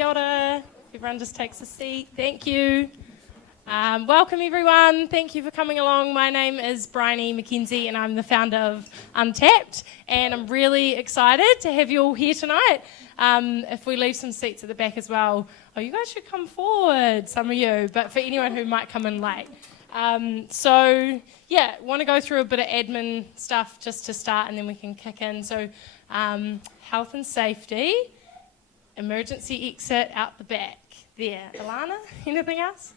Kia ora. Everyone just takes a seat. Thank you. Welcome, everyone. Thank you for coming along. My name is Bryony McKenzie, and I'm the founder of Untapped, and I'm really excited to have you all here tonight. If we leave some seats at the back as well, you guys should come forward, some of you, but for anyone who might come in late. Want to go through a bit of admin stuff just to start, and then we can kick in. So, health and safety, emergency exit out the back there. Alana, anything else?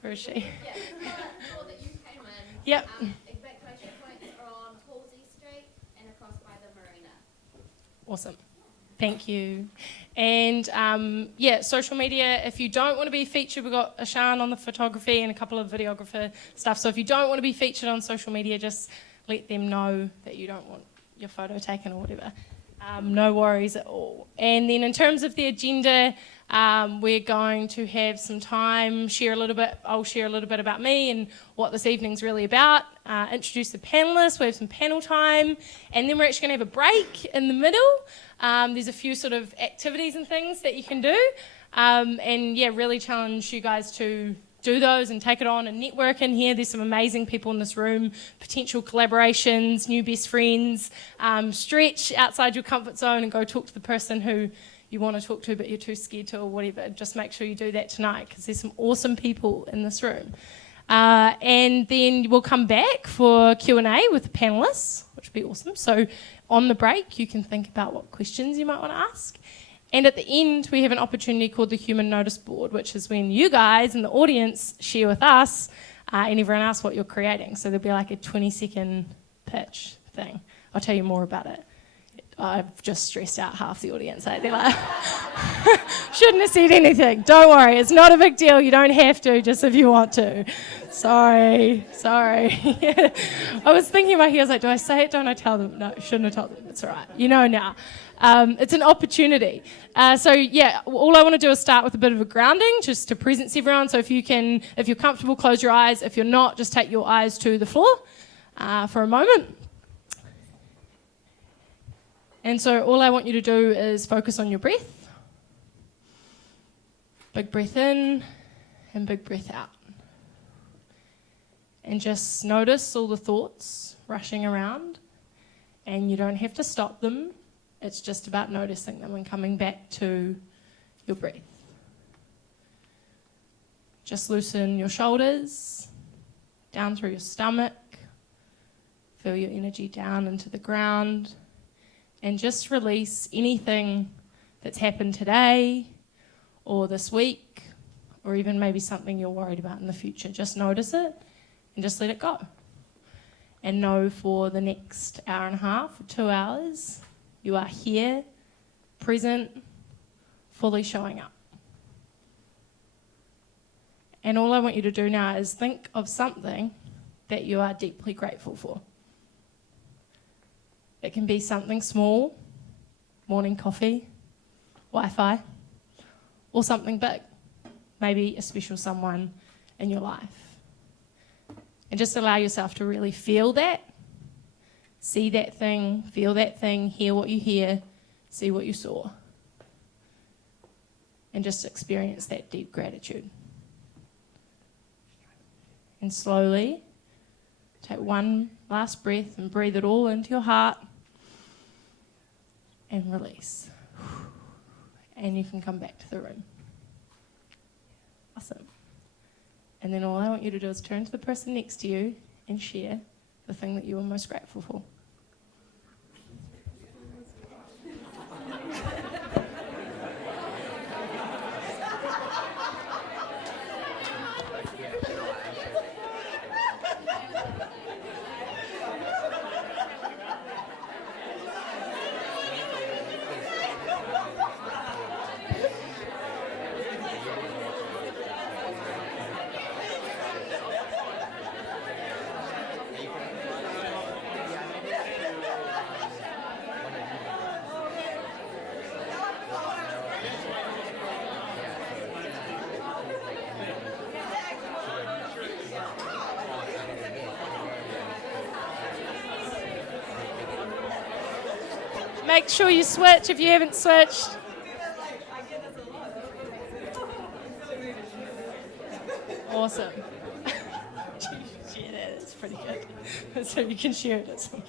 Where is she? Yeah, before that you came in. Yep. Evacuation points are on Halsey Street and across by the marina. Awesome. Thank you. And social media, if you don't want to be featured, we've got Ashan on the photography and a couple of videographer stuff. So if you don't want to be featured on social media, just let them know that you don't want your photo taken or whatever. No worries at all. And then in terms of the agenda, we're going to have some time, I'll share a little bit about me and what this evening's really about, introduce the panellists, we have some panel time, and then we're actually going to have a break in the middle. There's a few sort of activities and things that you can do, really challenge you guys to do those and take it on and network in here. There's some amazing people in this room, potential collaborations, new best friends. Stretch outside your comfort zone and go talk to the person who you want to talk to but you're too scared to or whatever. Just make sure you do that tonight because there's some awesome people in this room. And then we'll come back for Q&A with the panellists, which would be awesome. So on the break, you can think about what questions you might want to ask. And at the end, we have an opportunity called the Human Notice Board, which is when you guys in the audience share with us and everyone else what you're creating. So there'll be like a 20-second pitch thing. I'll tell you more about it. I've just stressed out half the audience. They're like, shouldn't have said anything. Don't worry, it's not a big deal. You don't have to, just if you want to. Sorry. I was thinking in my head, I was like, do I say it? Don't I tell them? No, shouldn't have told them. It's all right. You know now. It's an opportunity. All I want to do is start with a bit of a grounding, just to presence everyone. So if you're comfortable, close your eyes. If you're not, just take your eyes to the floor for a moment. And so all I want you to do is focus on your breath. Big breath in and big breath out. And just notice all the thoughts rushing around. And you don't have to stop them. It's just about noticing them and coming back to your breath. Just loosen your shoulders, down through your stomach. Feel your energy down into the ground. And just release anything that's happened today or this week or even maybe something you're worried about in the future. Just notice it and just let it go. And know for the next hour and a half or 2 hours, you are here, present, fully showing up. And all I want you to do now is think of something that you are deeply grateful for. It can be something small, morning coffee, Wi-Fi, or something big, maybe a special someone in your life. And just allow yourself to really feel that, see that thing, feel that thing, hear what you hear, see what you saw. And just experience that deep gratitude. And slowly take one last breath and breathe it all into your heart. And release. And you can come back to the room. Awesome. And then all I want you to do is turn to the person next to you and share the thing that you are most grateful for. Make sure you switch if you haven't switched. Awesome. Share that, it's pretty good. So you can share it at some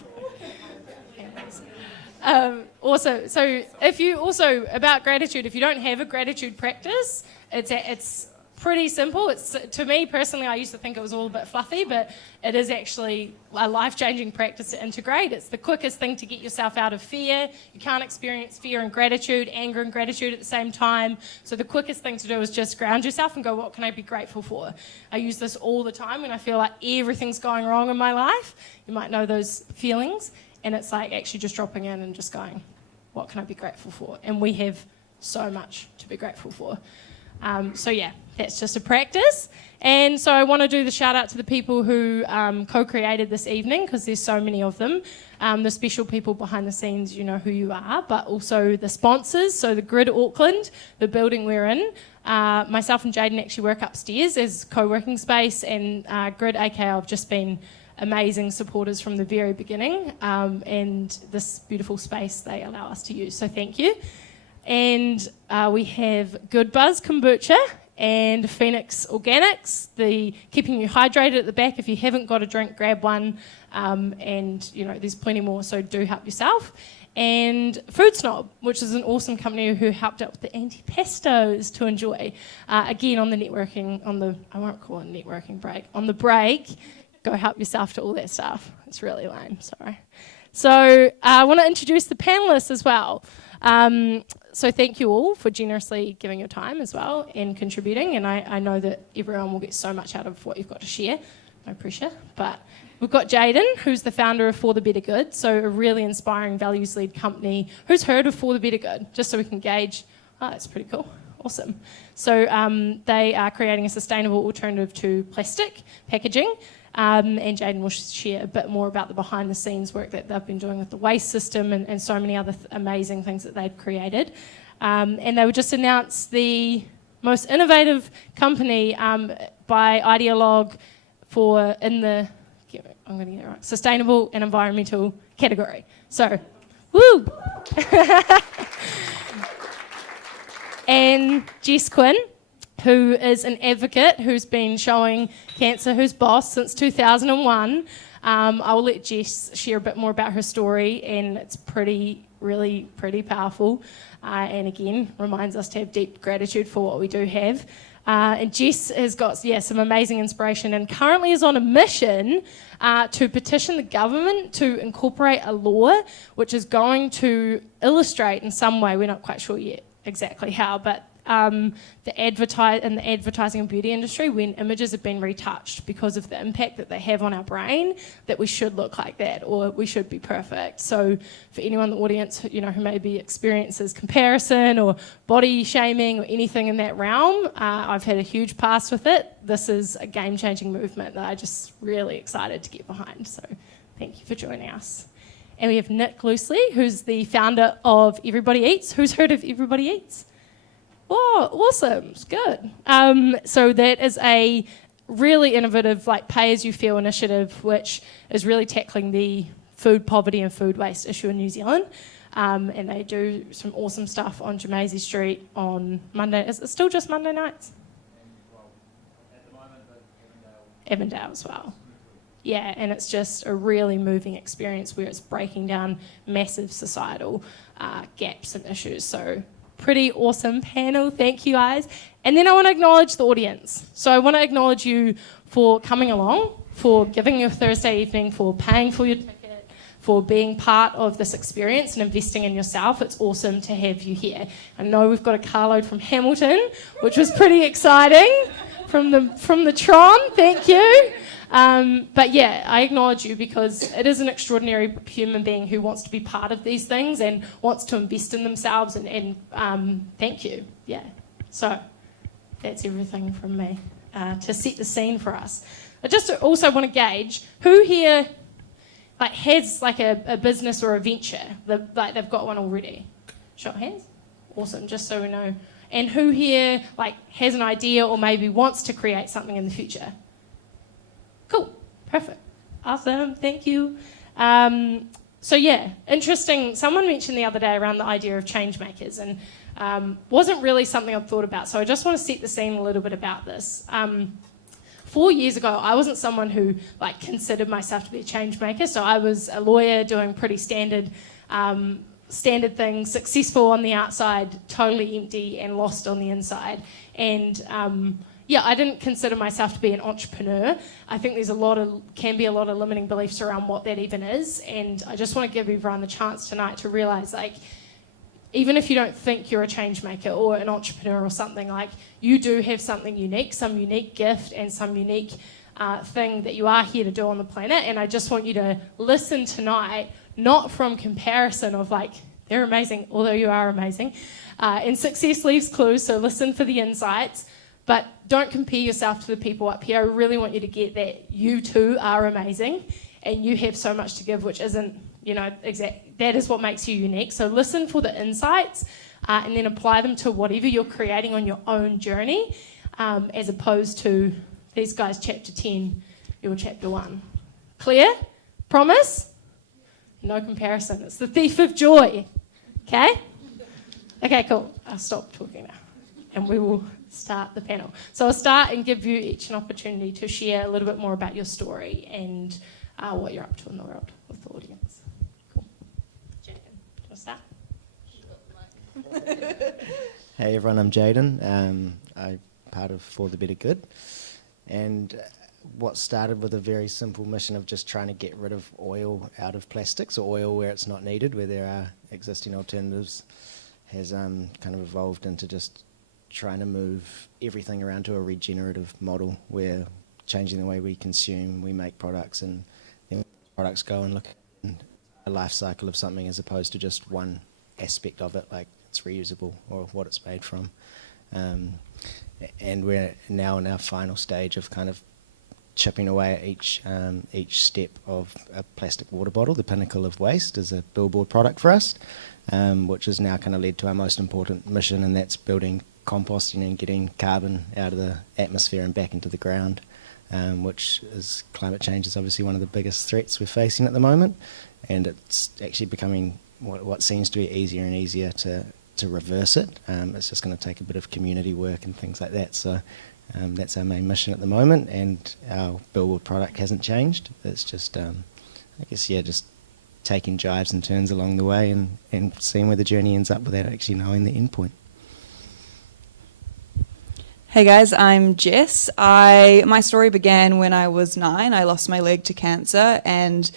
point. Also, so if you also, about gratitude, if you don't have a gratitude practice, it's pretty simple. It's, to me personally, I used to think it was all a bit fluffy, but it is actually a life-changing practice to integrate. It's the quickest thing to get yourself out of fear. You can't experience fear and gratitude, anger and gratitude at the same time. So the quickest thing to do is just ground yourself and go, what can I be grateful for? I use this all the time when I feel like everything's going wrong in my life. You might know those feelings. And it's like actually just dropping in and just going, what can I be grateful for? And we have so much to be grateful for. So yeah, that's just a practice. And so I want to do the shout out to the people who co-created this evening, because there's so many of them. The special people behind the scenes, you know who you are, but also the sponsors. So the Grid Auckland, the building we're in. Myself and Jaden actually work upstairs as co-working space, and Grid AKL have just been amazing supporters from the very beginning, and this beautiful space they allow us to use. So thank you. And we have Good Buzz Kombucha and Phoenix Organics, the keeping you hydrated at the back. If you haven't got a drink, grab one. And you know, there's plenty more, so do help yourself. And Food Snob, which is an awesome company who helped out with the antipastos to enjoy. Again, on the networking, I won't call it a networking break, on the break, go help yourself to all that stuff. It's really lame, sorry. So I want to introduce the panelists as well. So thank you all for generously giving your time as well and contributing. And I know that everyone will get so much out of what you've got to share. No pressure. But we've got Jaden, who's the founder of For the Better Good. So a really inspiring values-led company. Who's heard of For the Better Good? Just so we can gauge. Oh, that's pretty cool. Awesome. So they are creating a sustainable alternative to plastic packaging. And Jaden will share a bit more about the behind-the-scenes work that they've been doing with the waste system and so many other amazing things that they've created. And they were just announced the most innovative company by Ideologue in the, I'm going to get it right, sustainable and environmental category. So, woo! And Jess Quinn, who is an advocate who's been showing Cancer Who's Boss since 2001. I will let Jess share a bit more about her story, and it's really pretty powerful. And again, reminds us to have deep gratitude for what we do have. And Jess has got some amazing inspiration, and currently is on a mission to petition the government to incorporate a law which is going to illustrate in some way, we're not quite sure yet exactly how, but in the advertising and beauty industry, when images have been retouched because of the impact that they have on our brain, that we should look like that, or we should be perfect. So for anyone in the audience, who maybe experiences comparison or body shaming or anything in that realm, I've had a huge past with it. This is a game-changing movement that I'm just really excited to get behind. So thank you for joining us. And we have Nick Loosely, who's the founder of Everybody Eats. Who's heard of Everybody Eats? Oh, awesome. It's good. So that is a really innovative, pay-as-you-feel initiative, which is really tackling the food poverty and food waste issue in New Zealand. And they do some awesome stuff on Jamaica Street on Monday. Is it still just Monday nights? Well, at the moment, but Avondale as well. Yeah, and it's just a really moving experience where it's breaking down massive societal gaps and issues. So pretty awesome panel. Thank you, guys. And then I want to acknowledge the audience. So I want to acknowledge you for coming along, for giving your Thursday evening, for paying for your ticket, for being part of this experience and investing in yourself. It's awesome to have you here. I know we've got a carload from Hamilton, which was pretty exciting, from the Tron. Thank you. But yeah, I acknowledge you because it is an extraordinary human being who wants to be part of these things and wants to invest in themselves, and thank you. Yeah. So that's everything from me to set the scene for us. I just also want to gauge who here has a business or a venture, they've got one already. Show of hands. Awesome, just so we know. And who here has an idea or maybe wants to create something in the future? Cool, perfect, awesome, thank you. So yeah, interesting. Someone mentioned the other day around the idea of changemakers, and wasn't really something I've thought about. So I just want to set the scene a little bit about this. 4 years ago, I wasn't someone who like considered myself to be a change maker. So I was a lawyer doing pretty standard things, successful on the outside, totally empty and lost on the inside. And I didn't consider myself to be an entrepreneur. I think can be a lot of limiting beliefs around what that even is. And I just want to give everyone the chance tonight to realise, like, even if you don't think you're a change maker or an entrepreneur or something, like, you do have something unique, some unique gift and some unique thing that you are here to do on the planet. And I just want you to listen tonight, not from comparison of like, they're amazing, although you are amazing. And success leaves clues, so listen for the insights. But don't compare yourself to the people up here. I really want you to get that you too are amazing and you have so much to give, which isn't, that is what makes you unique. So listen for the insights and then apply them to whatever you're creating on your own journey, as opposed to these guys, chapter 10, you're chapter 1. Clear? Promise? No comparison. It's the thief of joy. Okay? Okay, cool. I'll stop talking now and we will start the panel. So I'll start and give you each an opportunity to share a little bit more about your story and what you're up to in the world with the audience. Cool. Jaden, do you want to start? Hey everyone, I'm Jaden. I'm part of For the Better Good. And what started with a very simple mission of just trying to get rid of oil out of plastics, or oil where it's not needed, where there are existing alternatives, has kind of evolved into just trying to move everything around to a regenerative model where changing the way we consume, we make products, and then products go and look at a life cycle of something as opposed to just one aspect of it, like it's reusable or what it's made from. And we're now in our final stage of kind of chipping away at each step of a plastic water bottle. The pinnacle of waste is a billboard product for us, which has now kind of led to our most important mission, and that's building composting and getting carbon out of the atmosphere and back into the ground, which is climate change is obviously one of the biggest threats we're facing at the moment, and it's actually becoming what seems to be easier and easier to reverse it. It's just going to take a bit of community work and things like that. So that's our main mission at the moment, and our billboard product hasn't changed. It's just, just taking jives and turns along the way and seeing where the journey ends up without actually knowing the end point. Hey guys, I'm Jess. My story began when I was 9. I lost my leg to cancer, and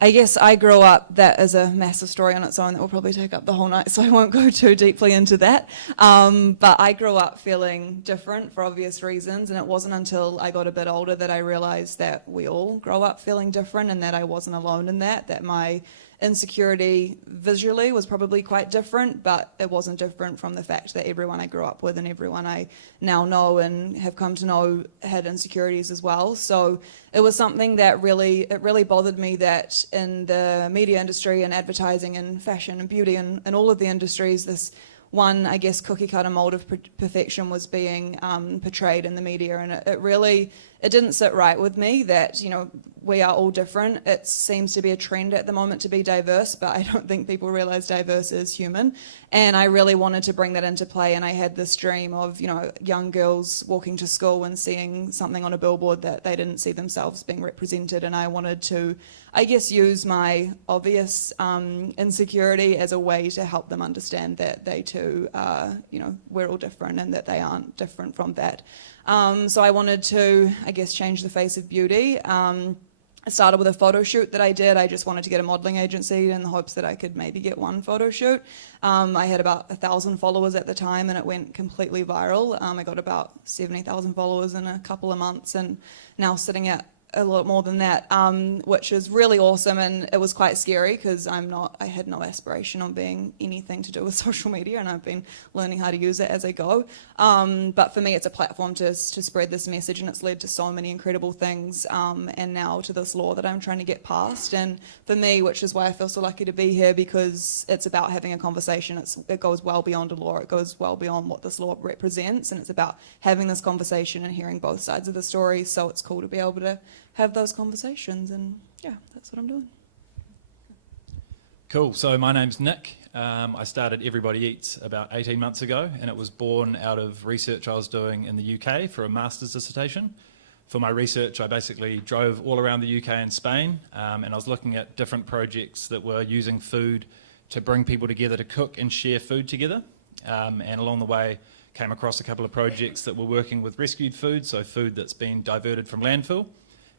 I guess I grew up, that is a massive story on its own that will probably take up the whole night, so I won't go too deeply into that. But I grew up feeling different for obvious reasons, and it wasn't until I got a bit older that I realised that we all grow up feeling different and that I wasn't alone in that my insecurity visually was probably quite different, but it wasn't different from the fact that everyone I grew up with and everyone I now know and have come to know had insecurities as well. So it was something that really bothered me that in the media industry and advertising and fashion and beauty and all of the industries, this one, I guess, cookie cutter mold of perfection was being portrayed in the media, and it didn't sit right with me that, we are all different. It seems to be a trend at the moment to be diverse, but I don't think people realize diverse is human. And I really wanted to bring that into play, and I had this dream of, young girls walking to school and seeing something on a billboard that they didn't see themselves being represented, and I wanted to, I guess, use my obvious insecurity as a way to help them understand that they too are, we're all different and that they aren't different from that. So I wanted to, I guess, change the face of beauty. I started with a photo shoot that I did. I just wanted to get a modelling agency in the hopes that I could maybe get one photo shoot. I had about 1,000 followers at the time, and it went completely viral. I got about 70,000 followers in a couple of months, and now sitting at a lot more than that, which is really awesome, and it was quite scary because I had no aspiration on being anything to do with social media, and I've been learning how to use it as I go. But for me, it's a platform to spread this message, and it's led to so many incredible things, and now to this law that I'm trying to get passed. And for me, which is why I feel so lucky to be here, because it's about having a conversation. It goes well beyond a law. It goes well beyond what this law represents, and it's about having this conversation and hearing both sides of the story. So it's cool to be able to have those conversations, and yeah, that's what I'm doing. Cool. So my name's Nick. I started Everybody Eats about 18 months ago, and it was born out of research I was doing in the UK for a master's dissertation. for my research, I basically drove all around the UK and Spain, and I was looking at different projects that were using food to bring people together to cook and share food together. And along the way, came across a couple of projects that were working with rescued food, so food that's been diverted from landfill.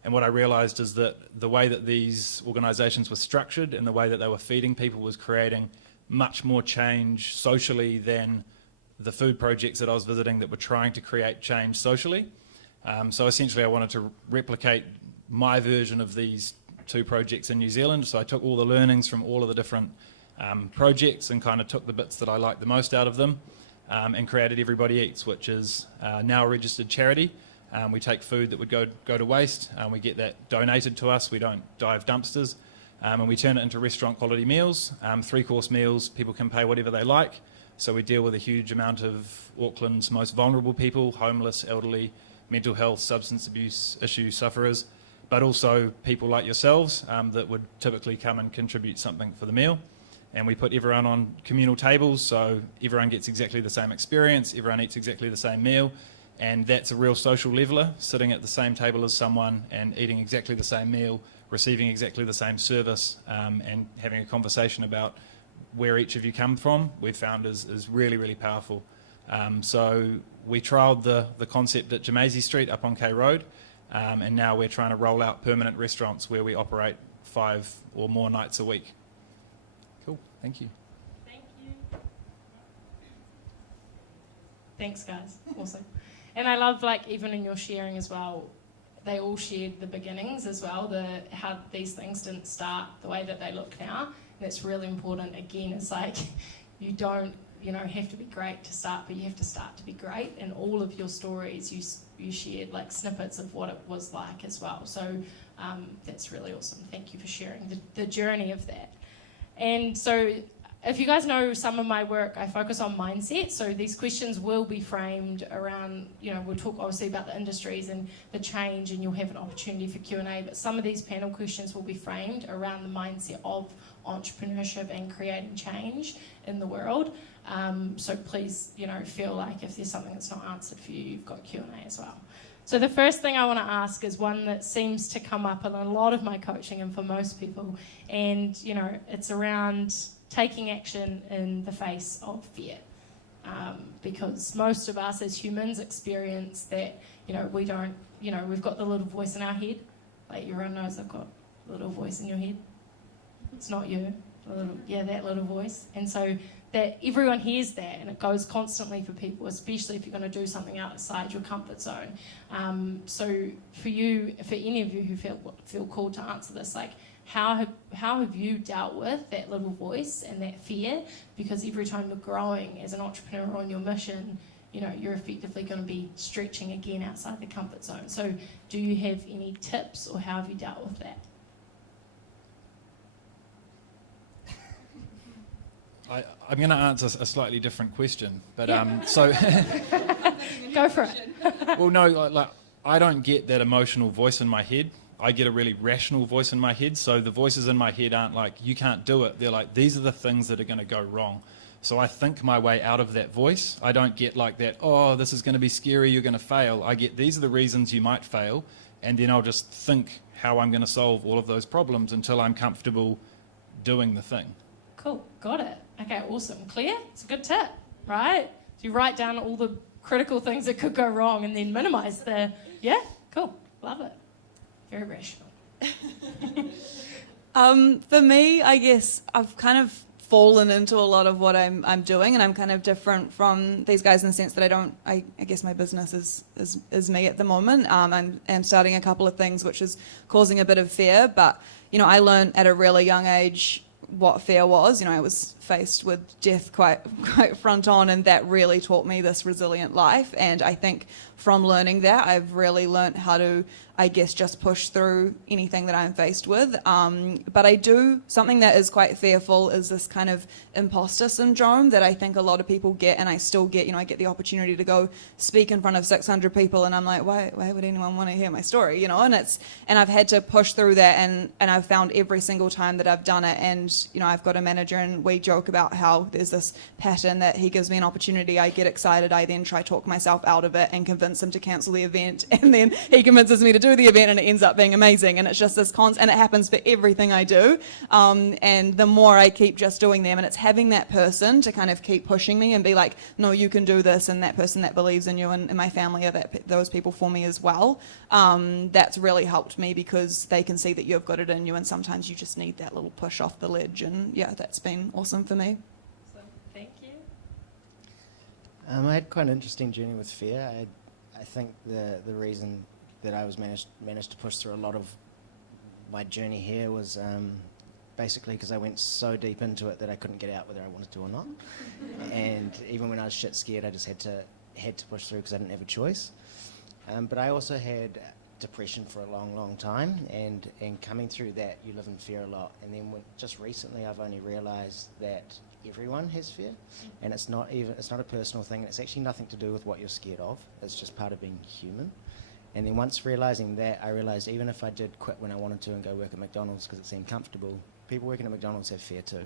And what I realised is that the way that these organisations were structured and the way that they were feeding people was creating much more change socially than the food projects that I was visiting that were trying to create change socially. So essentially I wanted to replicate my version of these two projects in New Zealand. So I took all the learnings from all of the different projects and kind of took the bits that I liked the most out of them and created Everybody Eats, which is now a registered charity. We take food that would go to waste, we get that donated to us, we don't dive dumpsters, and we turn it into restaurant quality meals, 3-course meals, people can pay whatever they like. So we deal with a huge amount of Auckland's most vulnerable people, homeless, elderly, mental health, substance abuse issue sufferers, but also people like yourselves that would typically come and contribute something for the meal. And we put everyone on communal tables, so everyone gets exactly the same experience, everyone eats exactly the same meal, and that's a real social leveller, sitting at the same table as someone and eating exactly the same meal, receiving exactly the same service, and having a conversation about where each of you come from, we've found is really, really powerful. So we trialled the concept at Jamaica Street up on K Road, and now we're trying to roll out permanent restaurants where we operate 5 or more nights a week. Cool, thank you. Thank you. Thanks, guys. Awesome. And I love, like, even in your sharing as well, they all shared the beginnings as well, how these things didn't start the way that they look now. And it's really important, again, it's like you don't, have to be great to start, but you have to start to be great. And all of your stories, you shared like snippets of what it was like as well. So that's really awesome. Thank you for sharing the journey of that. And so if you guys know some of my work, I focus on mindset. So these questions will be framed around, we'll talk obviously about the industries and the change, and you'll have an opportunity for Q&A, but some of these panel questions will be framed around the mindset of entrepreneurship and creating change in the world. So please, feel like if there's something that's not answered for you, you've got Q&A as well. So the first thing I want to ask is one that seems to come up in a lot of my coaching and for most people, and it's around taking action in the face of fear. Because most of us as humans experience that, we don't, we've got the little voice in our head. Like everyone knows I've got a little voice in your head. It's not you, that little voice. And so that everyone hears that, and it goes constantly for people, especially if you're going to do something outside your comfort zone. So for you, for any of you who feel called to answer this, like how have you dealt with that little voice and that fear? Because every time you're growing as an entrepreneur on your mission, you're effectively going to be stretching again outside the comfort zone. So do you have any tips, or how have you dealt with that? I'm going to answer a slightly different question, but so Go for it. well, no, like I don't get that emotional voice in my head. I get a really rational voice in my head. So the voices in my head aren't like, you can't do it. They're like, these are the things that are going to go wrong. So I think my way out of that voice. I don't get like that, oh, this is going to be scary, you're going to fail. I get, these are the reasons you might fail, and then I'll just think how I'm going to solve all of those problems until I'm comfortable doing the thing. Cool, got it. Okay, awesome. Clear? It's a good tip, right? So you write down all the critical things that could go wrong and then minimize yeah? Cool, love it. Very rational. For me, I guess I've kind of fallen into a lot of what I'm doing, and I'm kind of different from these guys in the sense that I guess my business is me at the moment. I'm starting a couple of things which is causing a bit of fear, but I learned at a really young age what fear was. I was faced with death quite front on, and that really taught me this resilient life. And I think from learning that, I've really learned how to, I guess, just push through anything that I'm faced with. But I do, something that is quite fearful is this kind of impostor syndrome that I think a lot of people get, and I still get. I get the opportunity to go speak in front of 600 people, and I'm like, why would anyone want to hear my story? And I've had to push through that, and I've found every single time that I've done it, and I've got a manager, and we joke joke about how there's this pattern that he gives me an opportunity, I get excited, I then try to talk myself out of it and convince him to cancel the event, and then he convinces me to do the event, and it ends up being amazing. And it's just this and it happens for everything I do. And the more I keep just doing them, and it's having that person to kind of keep pushing me and be like, no, you can do this, and that person that believes in you, and my family are those people for me as well. That's really helped me because they can see that you've got it in you, and sometimes you just need that little push off the ledge. And yeah, that's been awesome for me. So, thank you. I had quite an interesting journey with fear. I think the reason that I was managed to push through a lot of my journey here was basically because I went so deep into it that I couldn't get out whether I wanted to or not. And even when I was shit scared, I just had to push through because I didn't have a choice. But I also had depression for a long time, and coming through that, you live in fear a lot. And then just recently, I've only realised that everyone has fear, and it's not a personal thing. It's actually nothing to do with what you're scared of. It's just part of being human. And then once realising that, I realised even if I did quit when I wanted to and go work at McDonald's because it seemed comfortable, people working at McDonald's have fear too.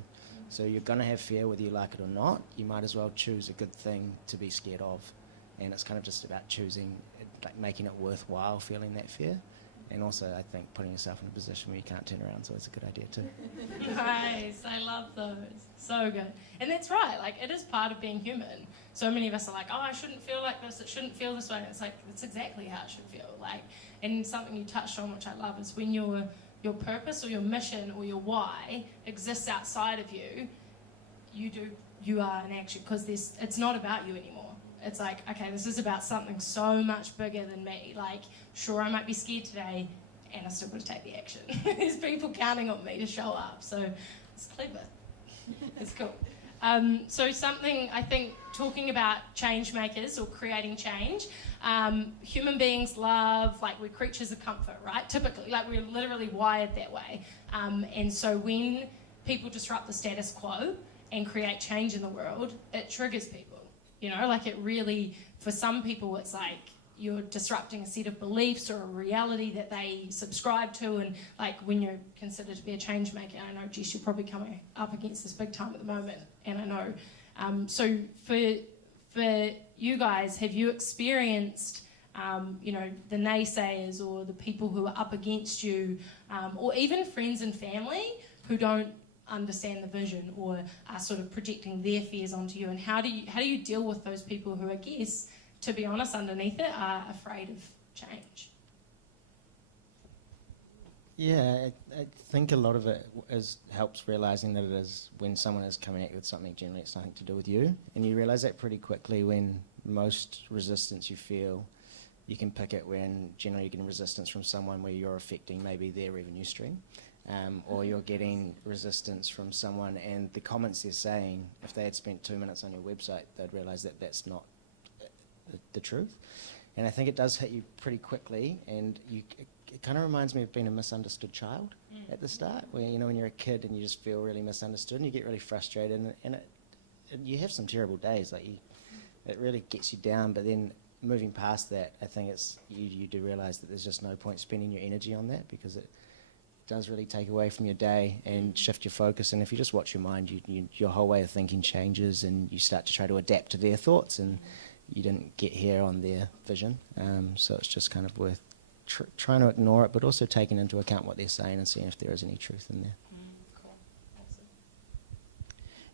So you're going to have fear whether you like it or not. You might as well choose a good thing to be scared of. And it's kind of just about choosing, like making it worthwhile feeling that fear. And also, I think putting yourself in a position where you can't turn around, so it's a good idea too. Nice, I love those. So good. And that's right, like it is part of being human. So many of us are like, oh, I shouldn't feel like this, it shouldn't feel this way. And it's like, that's exactly how it should feel. Like, and something you touched on, which I love, is when your purpose or your mission or your why exists outside of you, you are in action, because it's not about you anymore. It's like, okay, this is about something so much bigger than me. Like, sure, I might be scared today, and I still got to take the action. There's people counting on me to show up, so it's clever. It's cool. So something, I think, talking about change makers or creating change, human beings love, like, we're creatures of comfort, right? Typically, like, we're literally wired that way. And so when people disrupt the status quo and create change in the world, it triggers people. You know, like it really, for some people, it's like you're disrupting a set of beliefs or a reality that they subscribe to. And like when you're considered to be a change maker, I know, Jess, you're probably coming up against this big time at the moment. And I know. So for you guys, have you experienced, you know, the naysayers or the people who are up against you, or even friends and family who don't understand the vision or are sort of projecting their fears onto you? And how do you deal with those people who, I guess, to be honest, underneath it are afraid of change? Yeah, I think a lot of it helps realising that it is when someone is coming at you with something, generally it's nothing to do with you. And you realise that pretty quickly when most resistance you feel, you can pick it when generally you're getting resistance from someone where you're affecting maybe their revenue stream. Or you're getting resistance from someone, and the comments they're saying, if they had spent 2 minutes on your website, they'd realise that that's not the truth. And I think it does hit you pretty quickly, and it kind of reminds me of being a misunderstood child at the start, where, you know, when you're a kid and you just feel really misunderstood and you get really frustrated, and you have some terrible days, like it really gets you down. But then moving past that, I think you do realise that there's just no point spending your energy on that, because it does really take away from your day and shift your focus. And if you just watch your mind, your whole way of thinking changes, and you start to try to adapt to their thoughts, and you didn't get here on their vision. So it's just kind of worth trying to ignore it, but also taking into account what they're saying and seeing if there is any truth in there. Cool. Awesome.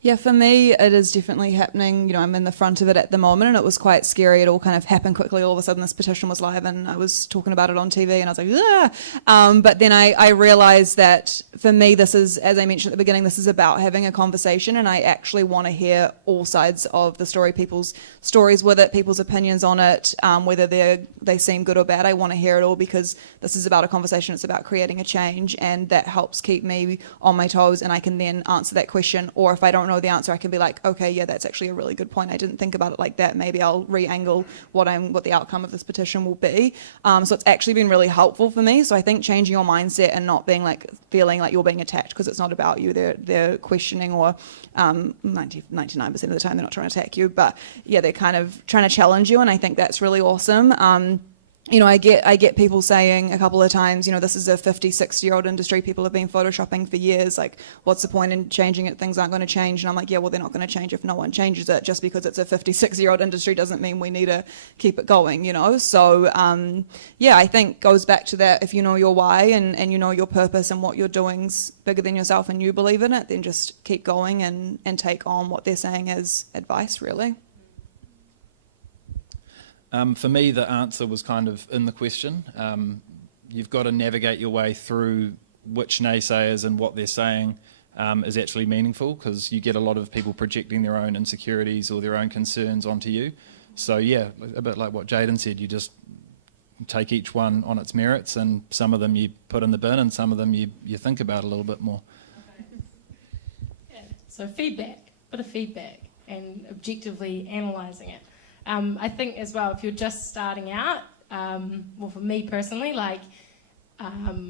Yeah, for me, it is definitely happening. You know, I'm in the front of it at the moment, and it was quite scary. It all kind of happened quickly. All of a sudden, this petition was live, and I was talking about it on TV, and I was like, ah! But then I realised that for me, this is, as I mentioned at the beginning, this is about having a conversation, and I actually want to hear all sides of the story, people's stories with it, people's opinions on it, whether they seem good or bad. I want to hear it all, because this is about a conversation. It's about creating a change, and that helps keep me on my toes, and I can then answer that question. Or if I don't know the answer, I can be like, okay, yeah, that's actually a really good point. I didn't think about it like that. Maybe I'll re-angle what the outcome of this petition will be. So it's actually been really helpful for me. So I think changing your mindset and not being like feeling like you're being attacked, because it's not about you. They're questioning, or 99% of the time they're not trying to attack you, but yeah, they're kind of trying to challenge you, and I think that's really awesome. you know, I get people saying a couple of times, you know, this is a 50, 60-year-old industry. People have been photoshopping for years. Like, what's the point in changing it? Things aren't going to change. And I'm like, yeah, well, they're not going to change if no one changes it. Just because it's a 50, 60-year-old industry doesn't mean we need to keep it going, you know? So, yeah, I think goes back to that. If you know your why and you know your purpose and what you're doing's bigger than yourself and you believe in it, then just keep going and take on what they're saying as advice, really. For me, the answer was kind of in the question. You've got to navigate your way through which naysayers and what they're saying is actually meaningful, because you get a lot of people projecting their own insecurities or their own concerns onto you. So yeah, a bit like what Jaden said, you just take each one on its merits, and some of them you put in the bin and some of them you think about a little bit more. Yeah. So feedback, bit of feedback, and objectively analysing it. I think as well, if you're just starting out, well, for me personally, like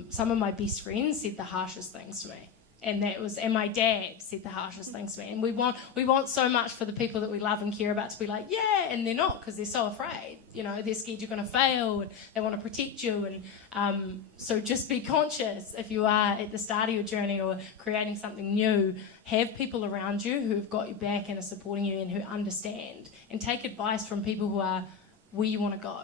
some of my best friends said the harshest things to me, and my dad said the harshest things to me. And we want so much for the people that we love and care about to be like, yeah, and they're not, because they're so afraid. You know, they're scared you're going to fail, and they want to protect you. And so just be conscious if you are at the start of your journey or creating something new. Have people around you who've got your back and are supporting you and who understand. And take advice from people who are where you want to go.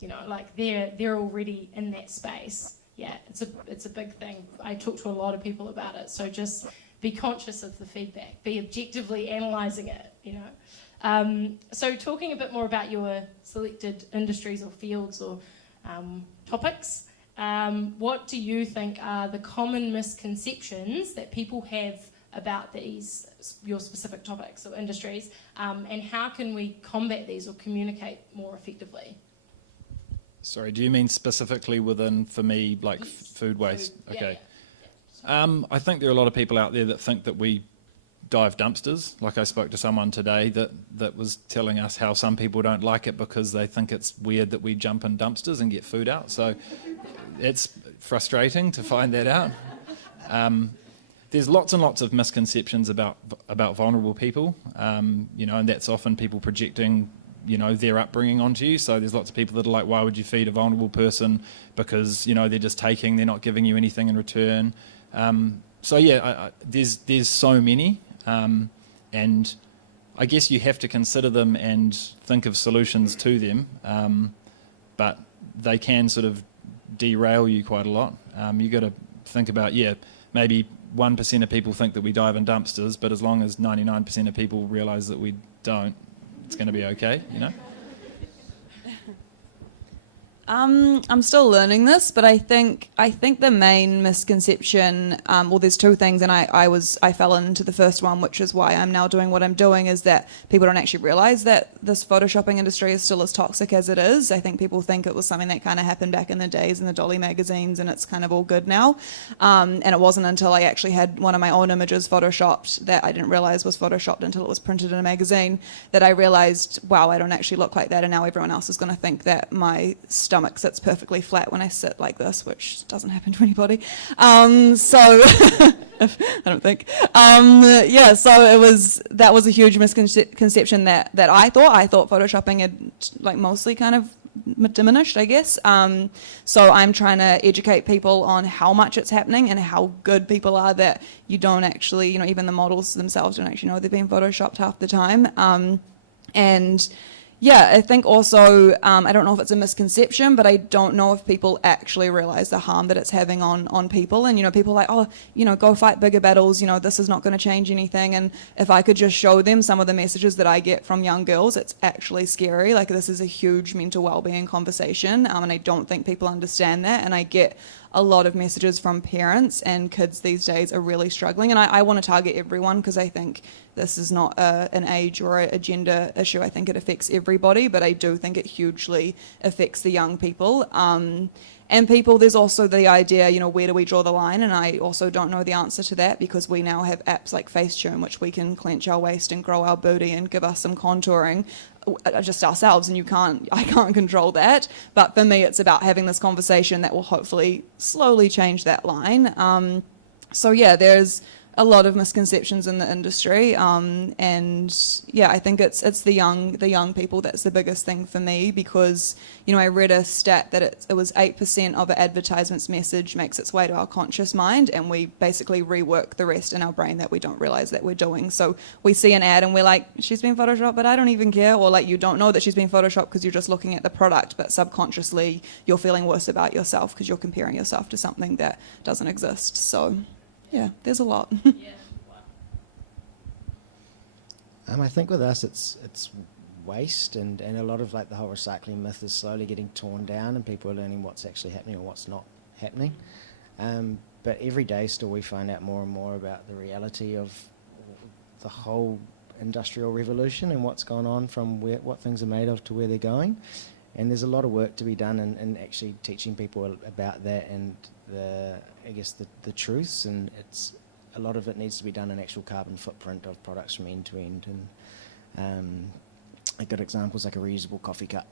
You know, like they're already in that space. Yeah, it's a big thing. I talk to a lot of people about it. So just be conscious of the feedback. Be objectively analysing it. You know. So talking a bit more about your selected industries or fields or topics. What do you think are the common misconceptions that people have about your specific topics or industries, and how can we combat these or communicate more effectively? Sorry, do you mean specifically within, for me, like Yes. food waste? Yeah, Okay. yeah. I think there are a lot of people out there that think that we dive dumpsters. Like I spoke to someone today that was telling us how some people don't like it because they think it's weird that we jump in dumpsters and get food out. So it's frustrating to find that out. There's lots and lots of misconceptions about vulnerable people, you know, and that's often people projecting, you know, their upbringing onto you. So there's lots of people that are like, why would you feed a vulnerable person? Because, you know, they're just taking, they're not giving you anything in return. So yeah, there's so many, and I guess you have to consider them and think of solutions to them, but they can sort of derail you quite a lot. You got to think about, maybe 1% of people think that we dive in dumpsters, but as long as 99% of people realise that we don't, it's going to be okay, you know? I'm still learning this, but I think the main misconception, well, there's two things, and I fell into the first one, which is why I'm now doing what I'm doing, is that people don't actually realise that this photoshopping industry is still as toxic as it is. I think people think it was something that kind of happened back in the days in the Dolly magazines, and it's kind of all good now. And it wasn't until I actually had one of my own images photoshopped that I didn't realise was photoshopped until it was printed in a magazine, that I realised, wow, I don't actually look like that, and now everyone else is going to think that my stomach sits perfectly flat when I sit like this, which doesn't happen to anybody. So I don't think. Yeah, so that was a huge misconception that I thought photoshopping had like mostly kind of diminished, I guess. So I'm trying to educate people on how much it's happening and how good people are, that you don't actually, you know, even the models themselves don't actually know they're being photoshopped half the time. And yeah, I think also, I don't know if it's a misconception, but I don't know if people actually realise the harm that it's having on people. And, you know, people are like, oh, you know, go fight bigger battles, you know, this is not going to change anything. And if I could just show them some of the messages that I get from young girls, it's actually scary. Like, this is a huge mental wellbeing conversation, and I don't think people understand that. And I get a lot of messages from parents, and kids these days are really struggling. And I want to target everyone, because I think this is not an age or a gender issue. I think it affects everybody, but I do think it hugely affects the young people. And people, there's also the idea, you know, where do we draw the line? And I also don't know the answer to that, because we now have apps like Facetune, which we can clench our waist and grow our booty and give us some contouring just ourselves, and I can't control that. But for me, it's about having this conversation that will hopefully slowly change that line. So yeah, there's a lot of misconceptions in the industry, and yeah, I think it's the young people that's the biggest thing for me, because I read a stat that it was 8% of an advertisement's message makes its way to our conscious mind, and we basically rework the rest in our brain that we don't realize that we're doing. So we see an ad and we're like, she's been photoshopped, but I don't even care, or like, you don't know that she's been photoshopped because you're just looking at the product, but subconsciously you're feeling worse about yourself because you're comparing yourself to something that doesn't exist. So yeah, there's a lot. I think with us, it's waste, and a lot of like the whole recycling myth is slowly getting torn down, and people are learning what's actually happening or what's not happening. But every day still we find out more and more about the reality of the whole industrial revolution and what's gone on from what things are made of to where they're going. And there's a lot of work to be done in actually teaching people about that and the truths, and a lot of it needs to be done in actual carbon footprint of products from end to end. And a good example is like a reusable coffee cup.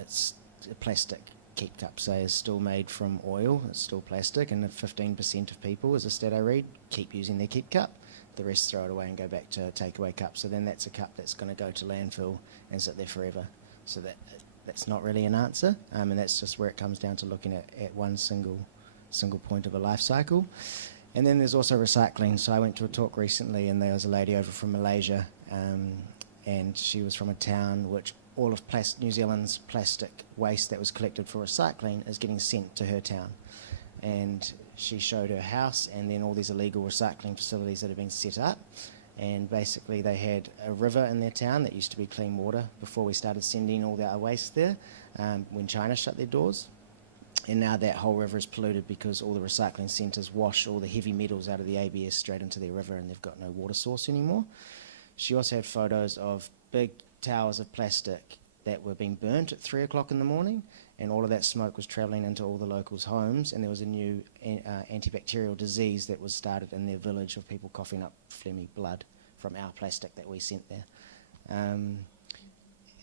It's a plastic keep cup, say, is still made from oil. It's still plastic, and 15% of people, as a stat I read, keep using their keep cup. The rest throw it away and go back to takeaway cups. So then that's a cup that's going to go to landfill and sit there forever. So that's not really an answer, and that's just where it comes down to looking at one single point of a life cycle. And then there's also recycling. So I went to a talk recently, and there was a lady over from Malaysia, and she was from a town which all of New Zealand's plastic waste that was collected for recycling is getting sent to her town. And she showed her house and then all these illegal recycling facilities that have been set up. And basically they had a river in their town that used to be clean water before we started sending all our waste there, when China shut their doors. And now that whole river is polluted because all the recycling centres wash all the heavy metals out of the ABS straight into their river, and they've got no water source anymore. She also had photos of big towers of plastic that were being burnt at 3 o'clock in the morning, and all of that smoke was travelling into all the locals' homes, and there was a new antibacterial disease that was started in their village of people coughing up phlegmy blood from our plastic that we sent there.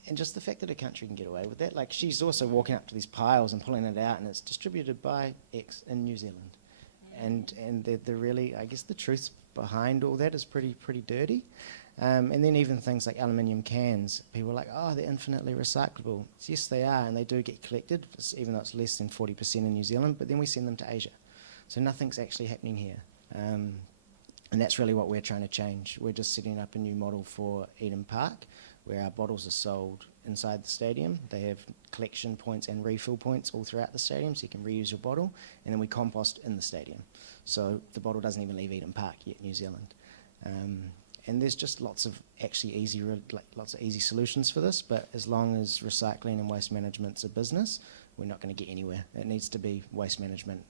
And just the fact that a country can get away with that. Like, she's also walking up to these piles and pulling it out, and it's distributed by X in New Zealand. And the really, I guess the truth behind all that is pretty dirty. And then even things like aluminium cans, people are like, oh, they're infinitely recyclable. Yes, they are, and they do get collected, even though it's less than 40% in New Zealand, but then we send them to Asia. So nothing's actually happening here. And that's really what we're trying to change. We're just setting up a new model for Eden Park, where our bottles are sold inside the stadium. They have collection points and refill points all throughout the stadium, so you can reuse your bottle, and then we compost in the stadium. So the bottle doesn't even leave Eden Park yet, New Zealand. And there's just lots of easy solutions for this, but as long as recycling and waste management's a business, we're not going to get anywhere. It needs to be waste management,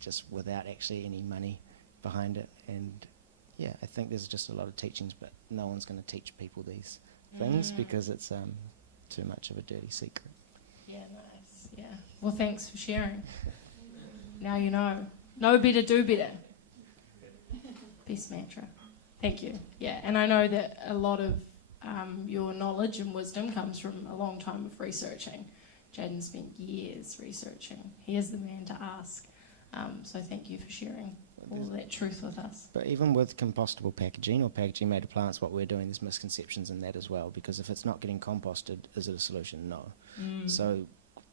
just without actually any money behind it. And yeah, I think there's just a lot of teachings, but no one's going to teach people these things because it's too much of a dirty secret. Yeah, nice. Yeah. Well, thanks for sharing. Now you know. Know better, do better. Best mantra. Thank you. Yeah, and I know that a lot of your knowledge and wisdom comes from a long time of researching. Jaden spent years researching. He is the man to ask. So thank you for sharing all of that truth with us. But even with compostable packaging or packaging made of plants, what we're doing, there's misconceptions in that as well, because if it's not getting composted, is it a solution? No. So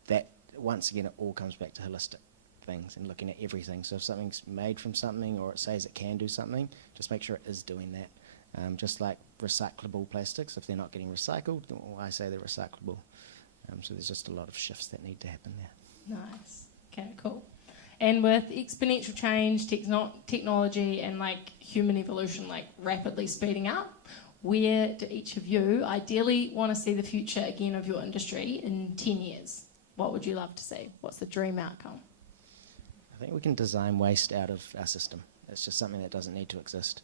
that, once again, it all comes back to holistic things and looking at everything. So if something's made from something or it says it can do something, just make sure it is doing that. Just like recyclable plastics, if they're not getting recycled, I say they're recyclable. So there's just a lot of shifts that need to happen there. Nice. Okay, cool. And with exponential change, technology and like human evolution like rapidly speeding up, where do each of you ideally want to see the future again of your industry in 10 years? What would you love to see? What's the dream outcome? I think we can design waste out of our system. It's just something that doesn't need to exist.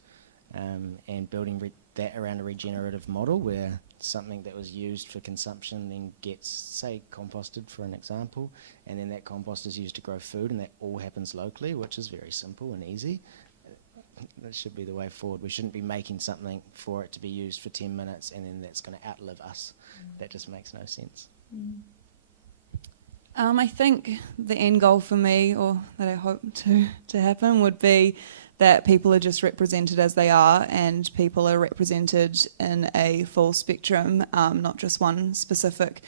And building that around a regenerative model where something that was used for consumption then gets, say, composted for an example, and then that compost is used to grow food, and that all happens locally, which is very simple and easy. That should be the way forward. We shouldn't be making something for it to be used for 10 minutes and then that's going to outlive us. That just makes no sense. I think the end goal for me, or that I hope to happen, would be that people are just represented as they are, and people are represented in a full spectrum, not just one specific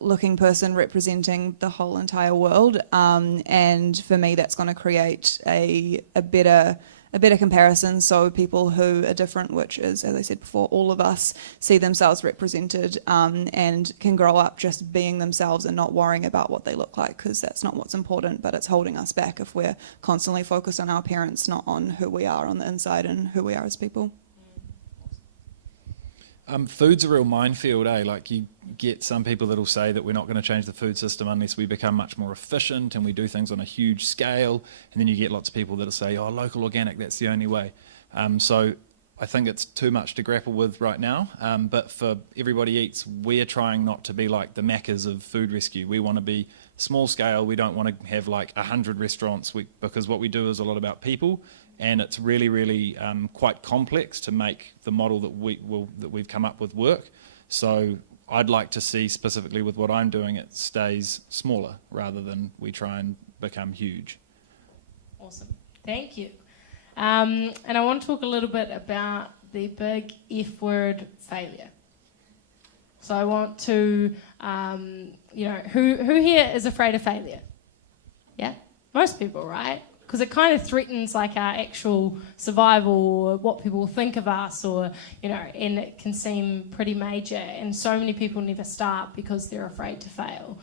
looking person representing the whole entire world. And for me, that's going to create a better comparison, so people who are different, which is, as I said before, all of us, see themselves represented, and can grow up just being themselves and not worrying about what they look like, because that's not what's important, but it's holding us back if we're constantly focused on our appearance, not on who we are on the inside and who we are as people. Food's a real minefield, eh? Like, you get some people that'll say that we're not going to change the food system unless we become much more efficient and we do things on a huge scale. And then you get lots of people that'll say, oh, local organic, that's the only way. So I think it's too much to grapple with right now. But for Everybody Eats, we're trying not to be like the Maccas of food rescue. We want to be small scale. We don't want to have like 100 restaurants, because what we do is a lot about people. And it's really, really quite complex to make the model that we've come up with work. So I'd like to see, specifically with what I'm doing, it stays smaller rather than we try and become huge. Awesome. Thank you. And I want to talk a little bit about the big F word, failure. So I want to, who here is afraid of failure? Yeah? Most people, right? Because it kind of threatens like our actual survival, or what people will think of us, or, and it can seem pretty major. And so many people never start because they're afraid to fail.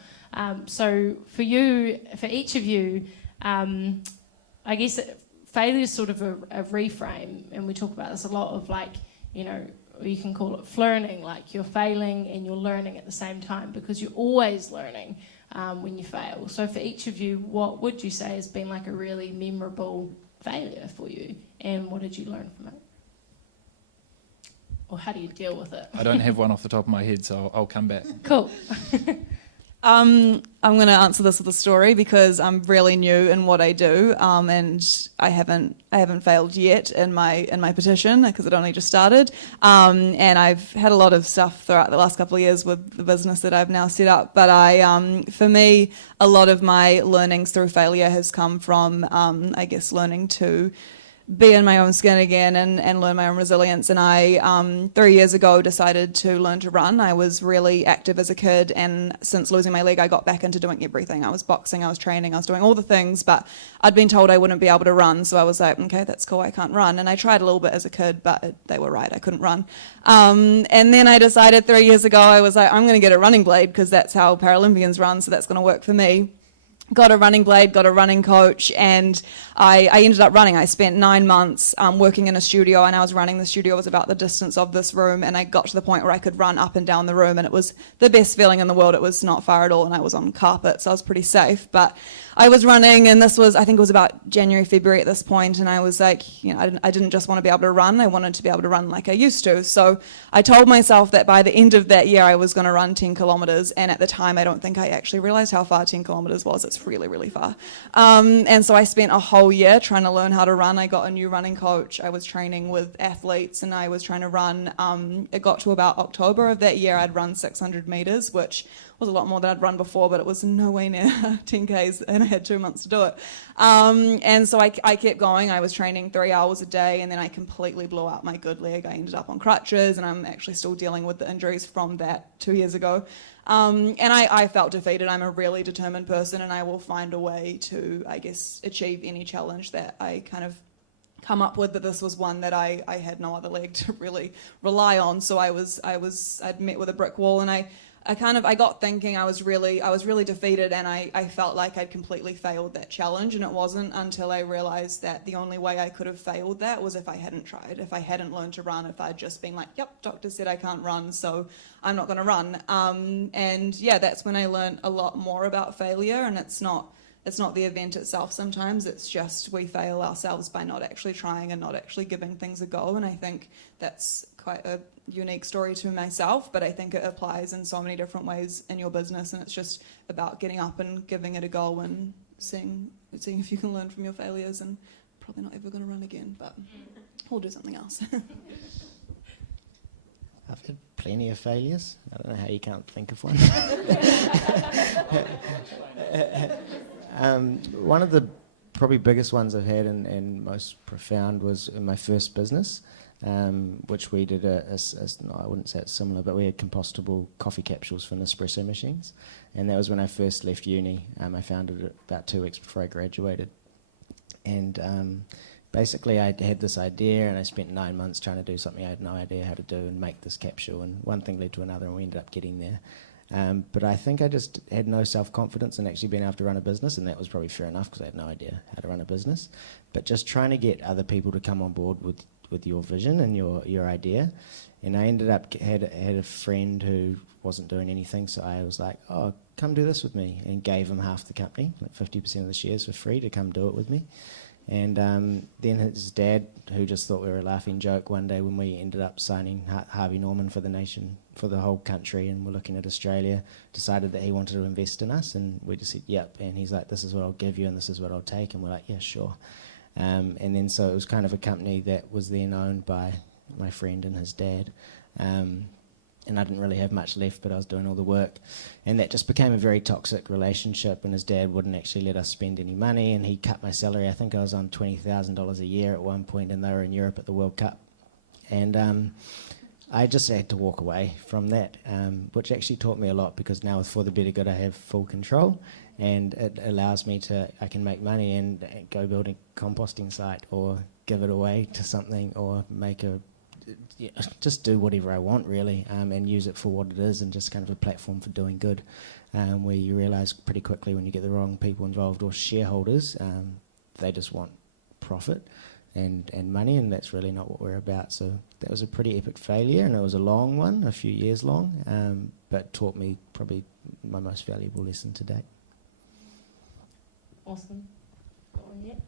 So for each of you, I guess failure is sort of a reframe, and we talk about this a lot of like, you can call it learning, like you're failing and you're learning at the same time, because you're always learning. When you fail. So for each of you, what would you say has been like a really memorable failure for you, and what did you learn from it? Or how do you deal with it? I don't have one off the top of my head, so I'll come back. Cool. I'm going to answer this with a story, because I'm really new in what I do, and I haven't failed yet in my petition, because it only just started. And I've had a lot of stuff throughout the last couple of years with the business that I've now set up. But for me, a lot of my learnings through failure has come from, learning to be in my own skin again and learn my own resilience. And I 3 years ago decided to learn to run. I was really active as a kid, and since losing my leg I got back into doing everything. I was boxing, I was training, I was doing all the things, but I'd been told I wouldn't be able to run, so I was like, okay, that's cool, I can't run. And I tried a little bit as a kid, but they were right, I couldn't run. And then I decided 3 years ago, I was like, I'm going to get a running blade, because that's how Paralympians run, so that's going to work for me. Got a running blade, got a running coach, and I ended up running. I spent 9 months working in a studio, and I was running. The studio was about the distance of this room, and I got to the point where I could run up and down the room, and it was the best feeling in the world. It was not far at all, and I was on carpet, so I was pretty safe. But I was running, and this was, I think it was about January, February at this point, and I was like, I didn't just want to be able to run, I wanted to be able to run like I used to. So I told myself that by the end of that year, I was going to run 10 kilometres, and at the time, I don't think I actually realised how far 10 kilometres was. It's really, really far. And so I spent a whole year trying to learn how to run. I got a new running coach. I was training with athletes, and I was trying to run. It got to about October of that year, I'd run 600 metres, which was a lot more than I'd run before, but it was no way near 10Ks, and I had 2 months to do it. And so I kept going. I was training 3 hours a day, and then I completely blew out my good leg. I ended up on crutches, and I'm actually still dealing with the injuries from that 2 years ago. And I felt defeated. I'm a really determined person, and I will find a way to, achieve any challenge that I kind of come up with. But this was one that I had no other leg to really rely on. So I'd met with a brick wall, and I got thinking. I was really defeated, and I felt like I'd completely failed that challenge. And it wasn't until I realized that the only way I could have failed that was if I hadn't tried, if I hadn't learned to run, if I'd just been like, yep, doctor said I can't run, so I'm not going to run. And yeah, that's when I learned a lot more about failure. And it's not the event itself. Sometimes it's just we fail ourselves by not actually trying and not actually giving things a go. And I think that's quite a unique story to myself, but I think it applies in so many different ways in your business. And it's just about getting up and giving it a go and seeing if you can learn from your failures. And probably not ever going to run again, but we'll do something else. I've had plenty of failures. I don't know how you can't think of one. One of the probably biggest ones I've had and most profound was in my first business, which we did no, I wouldn't say it's similar, but we had compostable coffee capsules for Nespresso machines. And that was when I first left uni. I founded it about 2 weeks before I graduated. And basically I had this idea and I spent 9 months trying to do something I had no idea how to do and make this capsule, and one thing led to another and we ended up getting there. But I think I just had no self-confidence in actually being able to run a business, and that was probably fair enough because I had no idea how to run a business. But just trying to get other people to come on board with your vision and your idea. And I ended up, had a friend who wasn't doing anything, so I was like, oh, come do this with me, and gave him half the company, like 50% of the shares for free to come do it with me. And then his dad, who just thought we were a laughing joke one day when we ended up signing Harvey Norman for the nation, for the whole country, and we're looking at Australia, decided that he wanted to invest in us, and we just said, yep. And he's like, this is what I'll give you and this is what I'll take. And we're like, yeah, sure. And then so it was kind of a company that was then owned by my friend and his dad. And I didn't really have much left, but I was doing all the work. And that just became a very toxic relationship, and his dad wouldn't actually let us spend any money, and he cut my salary. I think I was on $20,000 a year at one point, and they were in Europe at the World Cup. And I just had to walk away from that, which actually taught me a lot, because now with For the Better Good I have full control, and it allows me I can make money and go build a composting site or give it away to something or just do whatever I want really, and use it for what it is, and just kind of a platform for doing good, where you realise pretty quickly when you get the wrong people involved or shareholders, they just want profit and money, and that's really not what we're about. So that was a pretty epic failure, and it was a long one, a few years long, but taught me probably my most valuable lesson to date. Awesome. Go on yet?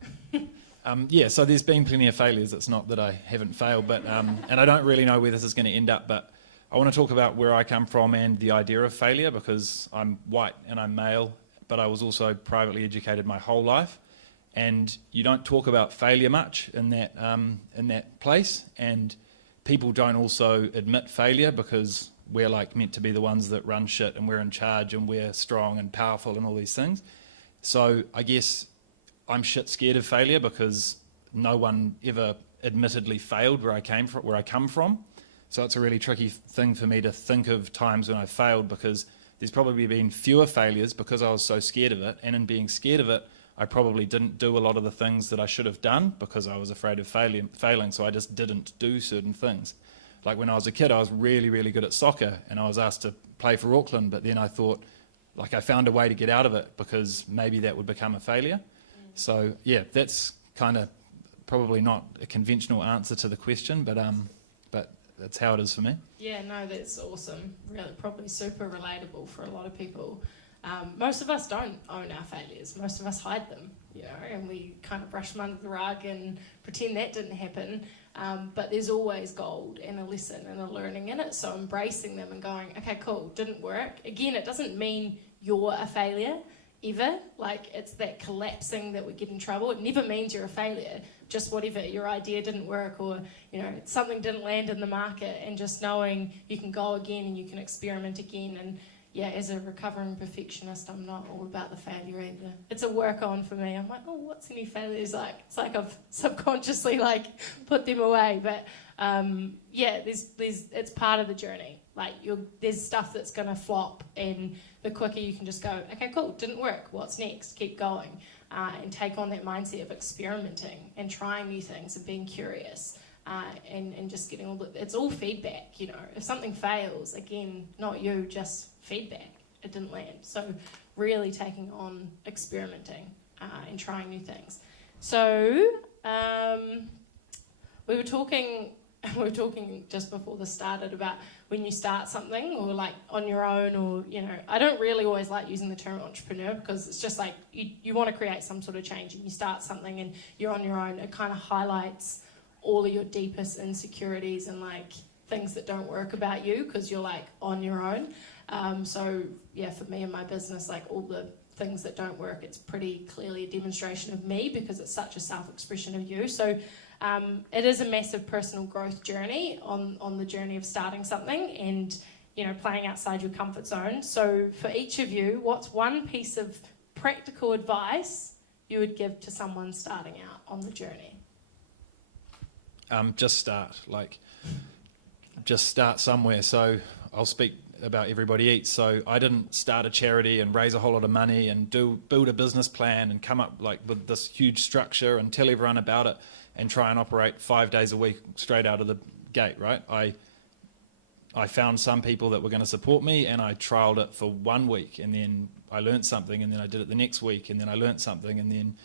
Yeah, so there's been plenty of failures. It's not that I haven't failed, but and I don't really know where this is going to end up, but I want to talk about where I come from and the idea of failure, because I'm white and I'm male, but I was also privately educated my whole life, and you don't talk about failure much in that place, and people don't also admit failure because we're like meant to be the ones that run shit and we're in charge and we're strong and powerful and all these things. So I guess I'm shit scared of failure because no one ever admittedly failed where I come from. So it's a really tricky thing for me to think of times when I failed, because there's probably been fewer failures because I was so scared of it. And in being scared of it, I probably didn't do a lot of the things that I should have done because I was afraid of failing. So I just didn't do certain things. Like when I was a kid, I was really, really good at soccer and I was asked to play for Auckland. But then I thought, like, I found a way to get out of it because maybe that would become a failure. So yeah, that's kind of probably not a conventional answer to the question, but that's how it is for me. Yeah, no, that's awesome. Really, probably super relatable for a lot of people. Most of us don't own our failures. Most of us hide them, and we kind of brush them under the rug and pretend that didn't happen. But there's always gold and a lesson and a learning in it. So embracing them and going, okay, cool, didn't work. Again, it doesn't mean you're a failure ever. Like, it's that collapsing that we get in trouble. It never means you're a failure. Just whatever, your idea didn't work, or something didn't land in the market, and just knowing you can go again and you can experiment again. And yeah, as a recovering perfectionist, I'm not all about the failure either. It's a work on for me. I'm like, oh, what's any failures like? It's like I've subconsciously put them away. But it's part of the journey. Like, there's stuff that's going to flop, and the quicker you can just go, okay, cool, didn't work, what's next? Keep going, and take on that mindset of experimenting and trying new things and being curious, and just getting it's all feedback. If something fails, again, not you, just feedback. It didn't land. So really taking on experimenting and trying new things. So we were talking just before this started about when you start something, or like on your own, or I don't really always like using the term entrepreneur, because it's just like you want to create some sort of change and you start something and you're on your own. It kind of highlights all of your deepest insecurities and things that don't work about you, because you're on your own. So yeah, for me and my business, all the things that don't work, it's pretty clearly a demonstration of me, because it's such a self-expression of you. So it is a massive personal growth journey on the journey of starting something and playing outside your comfort zone. So for each of you, what's one piece of practical advice you would give to someone starting out on the journey? Just start. Just start somewhere. So I'll speak about Everybody Eats. So I didn't start a charity and raise a whole lot of money and build a business plan and come up with this huge structure and tell everyone about it and try and operate 5 days a week straight out of the gate, right? I found some people that were going to support me, and I trialed it for 1 week, and then I learned something, and then I did it the next week, and then I learned something, and then,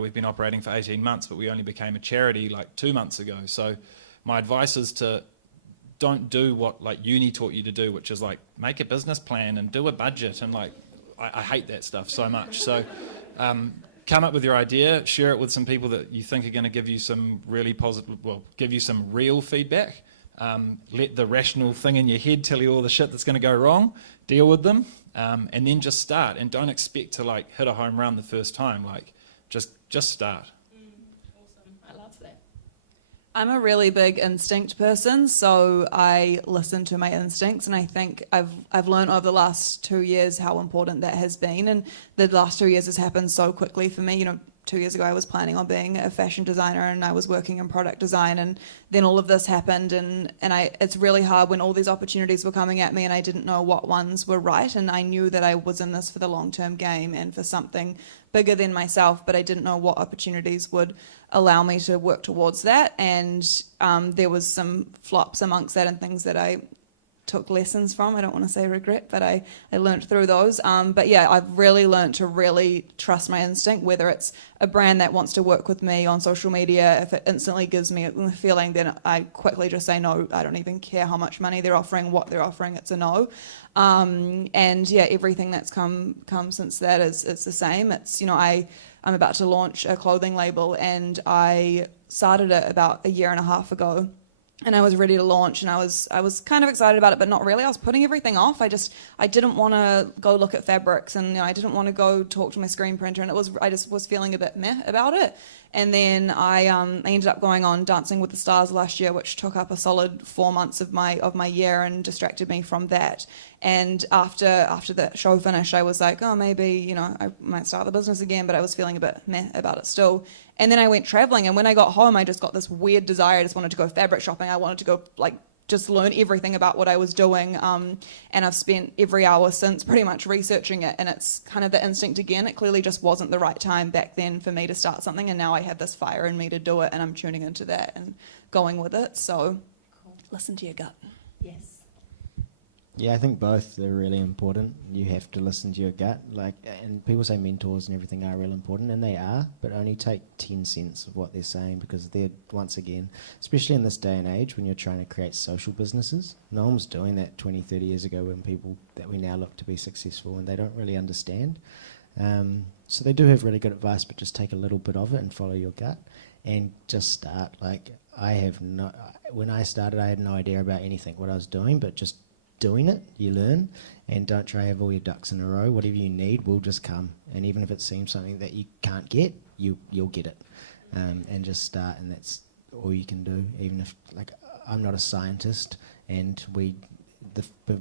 we've been operating for 18 months, but we only became a charity 2 months ago. So my advice is to don't do what uni taught you to do, which is make a business plan and do a budget, and I hate that stuff so much. So come up with your idea, share it with some people that you think are going to give you some really positive, give you some real feedback. Let the rational thing in your head tell you all the shit that's going to go wrong, deal with them, and then just start, and don't expect to hit a home run the first time. Just start. Awesome. I love that. I'm a really big instinct person, so I listen to my instincts, and I think I've learned over the last 2 years how important that has been, and the last 2 years has happened so quickly for me. 2 years ago I was planning on being a fashion designer, and I was working in product design, and then all of this happened, and it's really hard when all these opportunities were coming at me and I didn't know what ones were right, and I knew that I was in this for the long-term game and for something bigger than myself, but I didn't know what opportunities would allow me to work towards that, and there was some flops amongst that and things that I took lessons from. I don't want to say regret, but I learnt through those. But yeah, I've really learnt to really trust my instinct, whether it's a brand that wants to work with me on social media. If it instantly gives me a feeling, then I quickly just say no. I don't even care how much money they're offering, what they're offering, it's a no. And yeah, everything that's come since that is the same. It's, I'm about to launch a clothing label, and I started it about a year and a half ago. And I was ready to launch, and I was kind of excited about it, but not really. I was putting everything off. I didn't want to go look at fabrics, and I didn't want to go talk to my screen printer, and I just was feeling a bit meh about it. And then I ended up going on Dancing with the Stars last year, which took up a solid 4 months of my year and distracted me from that. And after the show finished, I was like, oh, maybe I might start the business again, but I was feeling a bit meh about it still. And then I went traveling, and when I got home, I just got this weird desire. I just wanted to go fabric shopping. I wanted to go just learn everything about what I was doing. And I've spent every hour since pretty much researching it, and it's kind of the instinct again. It clearly just wasn't the right time back then for me to start something, and now I have this fire in me to do it, and I'm tuning into that and going with it. So Cool. Listen to your gut. Yes. Yeah, I think both are really important. You have to listen to your gut. And people say mentors and everything are real important, and they are, but only take 10 cents of what they're saying, because they're, once again, especially in this day and age when you're trying to create social businesses, no one was doing that 20, 30 years ago when people that we now look to be successful, and they don't really understand. So they do have really good advice, but just take a little bit of it and follow your gut and just start. When I started, I had no idea about anything, what I was doing, but just doing it, you learn, and don't try to have all your ducks in a row. Whatever you need will just come, and even if it seems something that you can't get, you'll get it, and just start, and that's all you can do. Even if, I'm not a scientist, and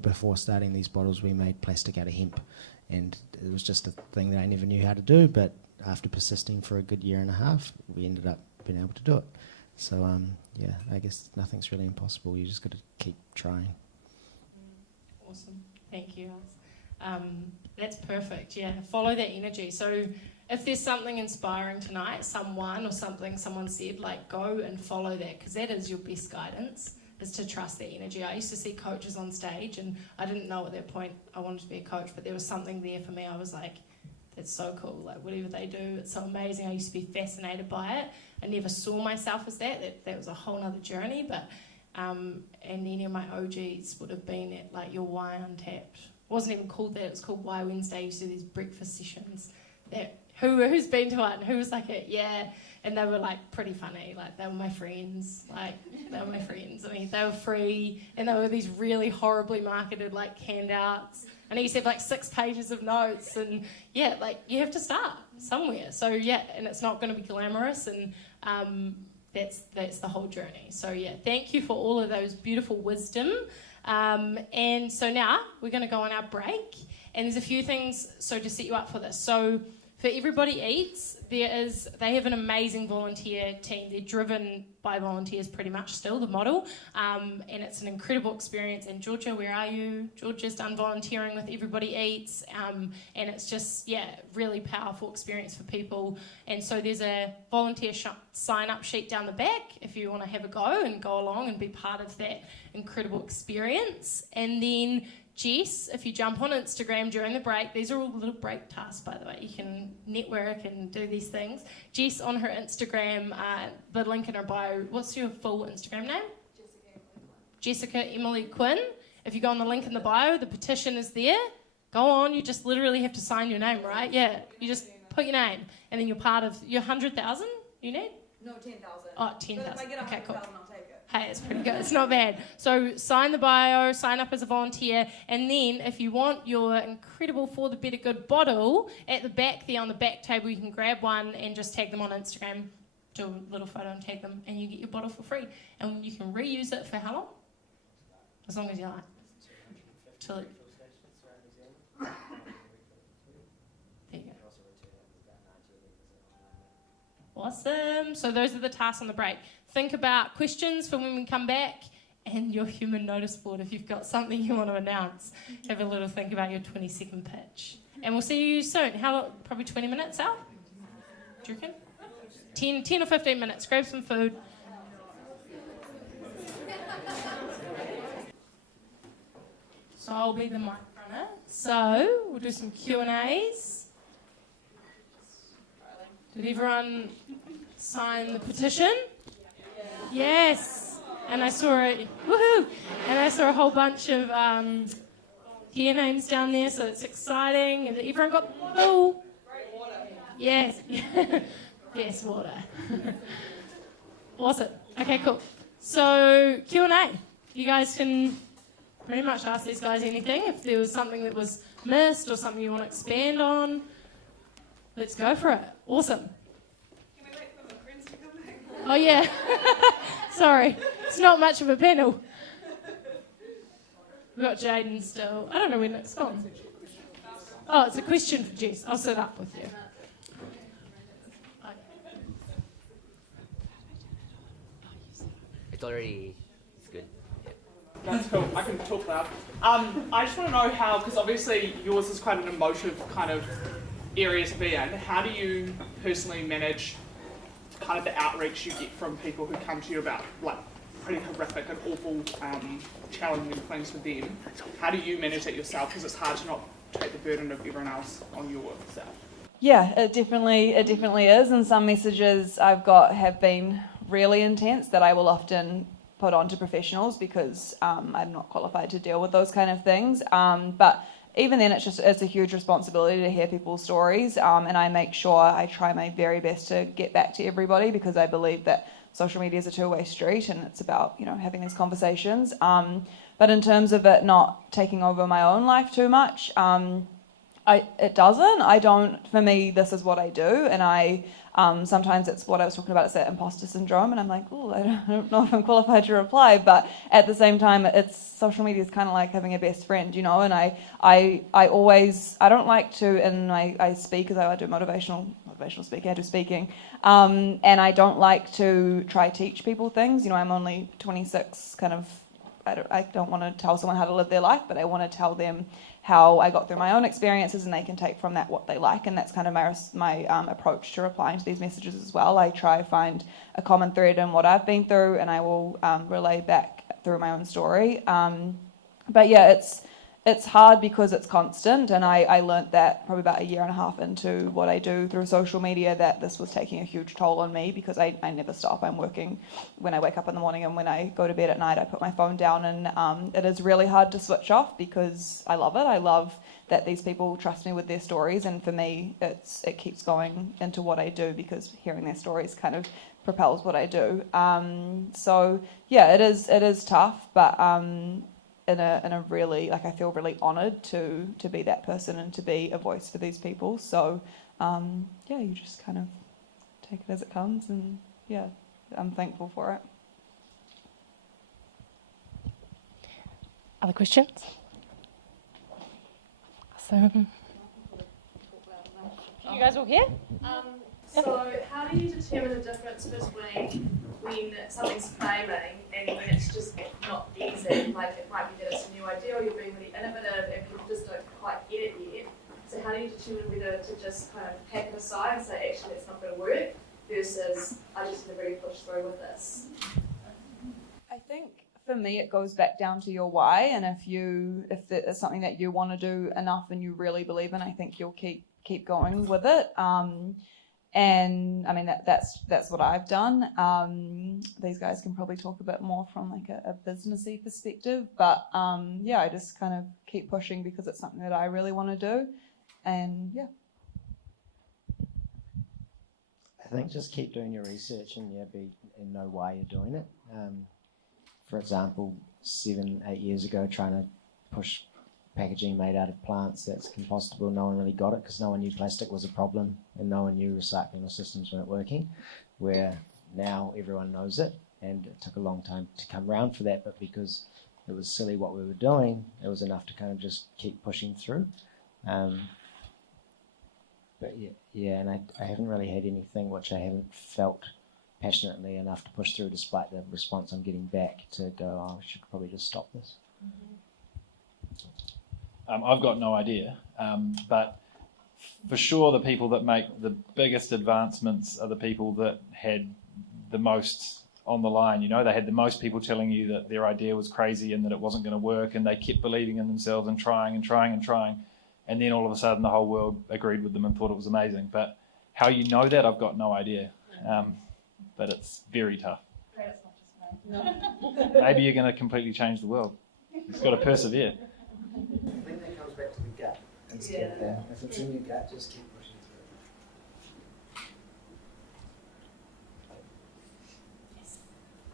before starting these bottles, we made plastic out of hemp, and it was just a thing that I never knew how to do, but after persisting for a good year and a half, we ended up being able to do it. So yeah, I guess nothing's really impossible. You just got to keep trying. Awesome. Thank you, Alice. That's perfect. Yeah, follow that energy. So if there's something inspiring tonight, someone or something someone said, go and follow that, because that is your best guidance, is to trust that energy. I used to see coaches on stage, and I didn't know at that point I wanted to be a coach, but there was something there for me. I was like, that's so cool. Whatever they do, it's so amazing. I used to be fascinated by it. I never saw myself as that. That was a whole other journey, but and any of my OGs would have been at your Why Untapped. It wasn't even called that, it was called Why Wednesday. You used to do these breakfast sessions. Who's been to it, and who was yeah, and they were pretty funny. They were my friends. They were my friends. I mean, they were free, and they were these really horribly marketed handouts. And I used to have 6 pages of notes, and yeah, you have to start somewhere. So yeah, and it's not going to be glamorous, and that's the whole journey. So yeah, thank you for all of those beautiful wisdom. And so now we're going to go on our break, and there's a few things to set you up for this. So For Everybody Eats, they have an amazing volunteer team. They're driven by volunteers pretty much still, the model, and it's an incredible experience. And Georgia, where are you? Georgia's done volunteering with Everybody Eats, and it's just, really powerful experience for people. And so there's a volunteer sign-up sheet down the back if you want to have a go and go along and be part of that incredible experience. And then Jess, if you jump on Instagram during the break, these are all little break tasks, by the way. You can network and do these things. Jess on her Instagram, the link in her bio. What's your full Instagram name? Jessica Emily Quinn. If you go on the link in the bio, the petition is there. Go on, you just literally have to sign your name, right? Yeah, you just put your name, and then you're part of your 100,000 you need? No, 10,000. Oh, 10,000. But if I get 100,000, Okay, cool. I'll take it. Hey, it's pretty good. It's not bad. So sign the bio, sign up as a volunteer, and then if you want your incredible For the Better Good bottle, at the back there on the back table, you can grab one and just tag them on Instagram, do a little photo and tag them, and you get your bottle for free. And you can reuse it for how long? As long as you like. Till it... There you go. Awesome. So those are the tasks on the break. Think about questions for when we come back and your human notice board if you've got something you want to announce. Have a little think about your 20-second pitch. And we'll see you soon. How long? Probably 20 minutes out? Do you reckon? 10 or 15 minutes. Grab some food. So I'll be the mic runner. So we'll do some Q&As. Did everyone sign the petition? Yes. And I saw a whole bunch of here names down there, so it's exciting. And everyone got the bottle? Yes. Yes, water. Awesome. Okay, cool. So Q&A. You guys can pretty much ask these guys anything. If there was something that was missed or something you want to expand on, let's go for it. Awesome. Can we wait for my friends to come back? Oh, yeah. Sorry. It's not much of a panel. We've got Jaden still. I don't know when it's gone. Oh, it's a question for Jess. I'll sit up with you. It's good. That's cool. I can talk loud. I just want to know how, because obviously yours is quite an emotive kind of area to be in. How do you personally manage kind of the outreach you get from people who come to you about like pretty horrific and awful, challenging things with them? How do you manage that yourself? Because it's hard to not take the burden of everyone else on yourself. Yeah, it definitely is. And some messages I've got have been really intense that I will often put on to professionals because I'm not qualified to deal with those kind of things. But even then, it's a huge responsibility to hear people's stories. And I make sure I try my very best to get back to everybody because I believe that social media is a two-way street and it's about, having these conversations. But in terms of it not taking over my own life too much, it doesn't. I don't. For me, this is what I do, and I sometimes it's what I was talking about. It's that impostor syndrome, and I'm like, oh, I don't know if I'm qualified to reply. But at the same time, it's social media is kind of like having a best friend, And I don't like to, and I speak as I do motivational speaking. I do speaking, and I don't like to try teach people things. I'm only 26, kind of. I don't want to tell someone how to live their life, but I want to tell them how I got through my own experiences, and they can take from that what they like. And that's kind of my approach to replying to these messages as well. I try to find a common thread in what I've been through, and I will relay back through my own story. But yeah, it's hard because it's constant, and I learnt that probably about a year and a half into what I do through social media, that this was taking a huge toll on me because I never stop. I'm working when I wake up in the morning, and when I go to bed at night I put my phone down, and it is really hard to switch off because I love it. I love that these people trust me with their stories, and for me it keeps going into what I do because hearing their stories kind of propels what I do. So yeah, it is tough, but in a really, I feel really honoured to be that person and to be a voice for these people. So yeah, you just kind of take it as it comes, and yeah, I'm thankful for it. Other questions? Awesome. You guys all here? So how do you determine the difference between when something's failing and when it's just not easy? Like it might be that it's a new idea or you're being really innovative and people just don't quite get it yet. So how do you determine whether to just kind of pack it aside and say, actually, it's not going to work, versus I just need to really push through with this? I think for me it goes back down to your why, and if it's something that you want to do enough and you really believe in, I think you'll keep going with it. And I mean that's what I've done. These guys can probably talk a bit more from like a businessy perspective, but yeah, I just kind of keep pushing because it's something that I really want to do, and yeah. I think just keep doing your research and know why you're doing it. For example, 7-8 years ago, trying to push packaging made out of plants that's compostable, no one really got it because no one knew plastic was a problem and no one knew recycling systems weren't working, where now everyone knows it, and it took a long time to come around for that, but because it was silly what we were doing, it was enough to kind of just keep pushing through. But yeah, and I haven't really had anything which I haven't felt passionately enough to push through, despite the response I'm getting back, to go, oh, I should probably just stop this. I've got no idea, but for sure the people that make the biggest advancements are the people that had the most on the line. You know, they had the most people telling you that their idea was crazy and that it wasn't going to work, and they kept believing in themselves and trying and trying and trying, and then all of a sudden the whole world agreed with them and thought it was amazing. But how you know that, I've got no idea. But it's very tough. Maybe you're going to completely change the world. You've got to persevere. I think that comes back to the gut instead. If it's in your gut, just keep pushing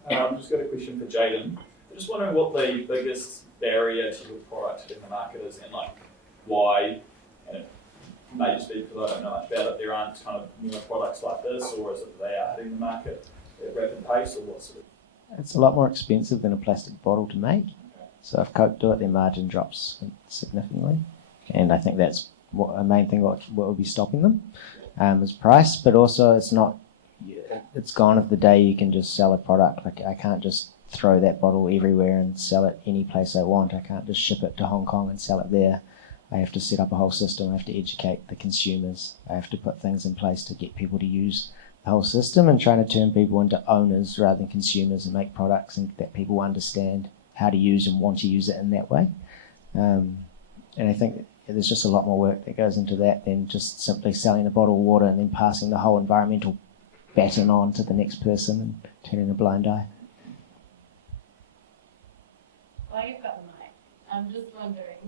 through. I've just got a question for Jaden. I'm just wondering what the biggest barrier to your product in the market is, and like why, and it may just be because I don't know much about it, there aren't kind of more products like this, or is it that they are hitting the market at a rapid pace, or what sort of? It's a lot more expensive than a plastic bottle to make. So if Coke do it, their margin drops significantly. And I think that's a main thing what will be stopping them, is price. But also it's gone of the day you can just sell a product. Like I can't just throw that bottle everywhere and sell it any place I want. I can't just ship it to Hong Kong and sell it there. I have to set up a whole system. I have to educate the consumers. I have to put things in place to get people to use the whole system, and trying to turn people into owners rather than consumers and make products and that people understand how to use and want to use it in that way. And I think there's just a lot more work that goes into that than just simply selling a bottle of water and then passing the whole environmental baton on to the next person and turning a blind eye. While you've got the mic, I'm just wondering,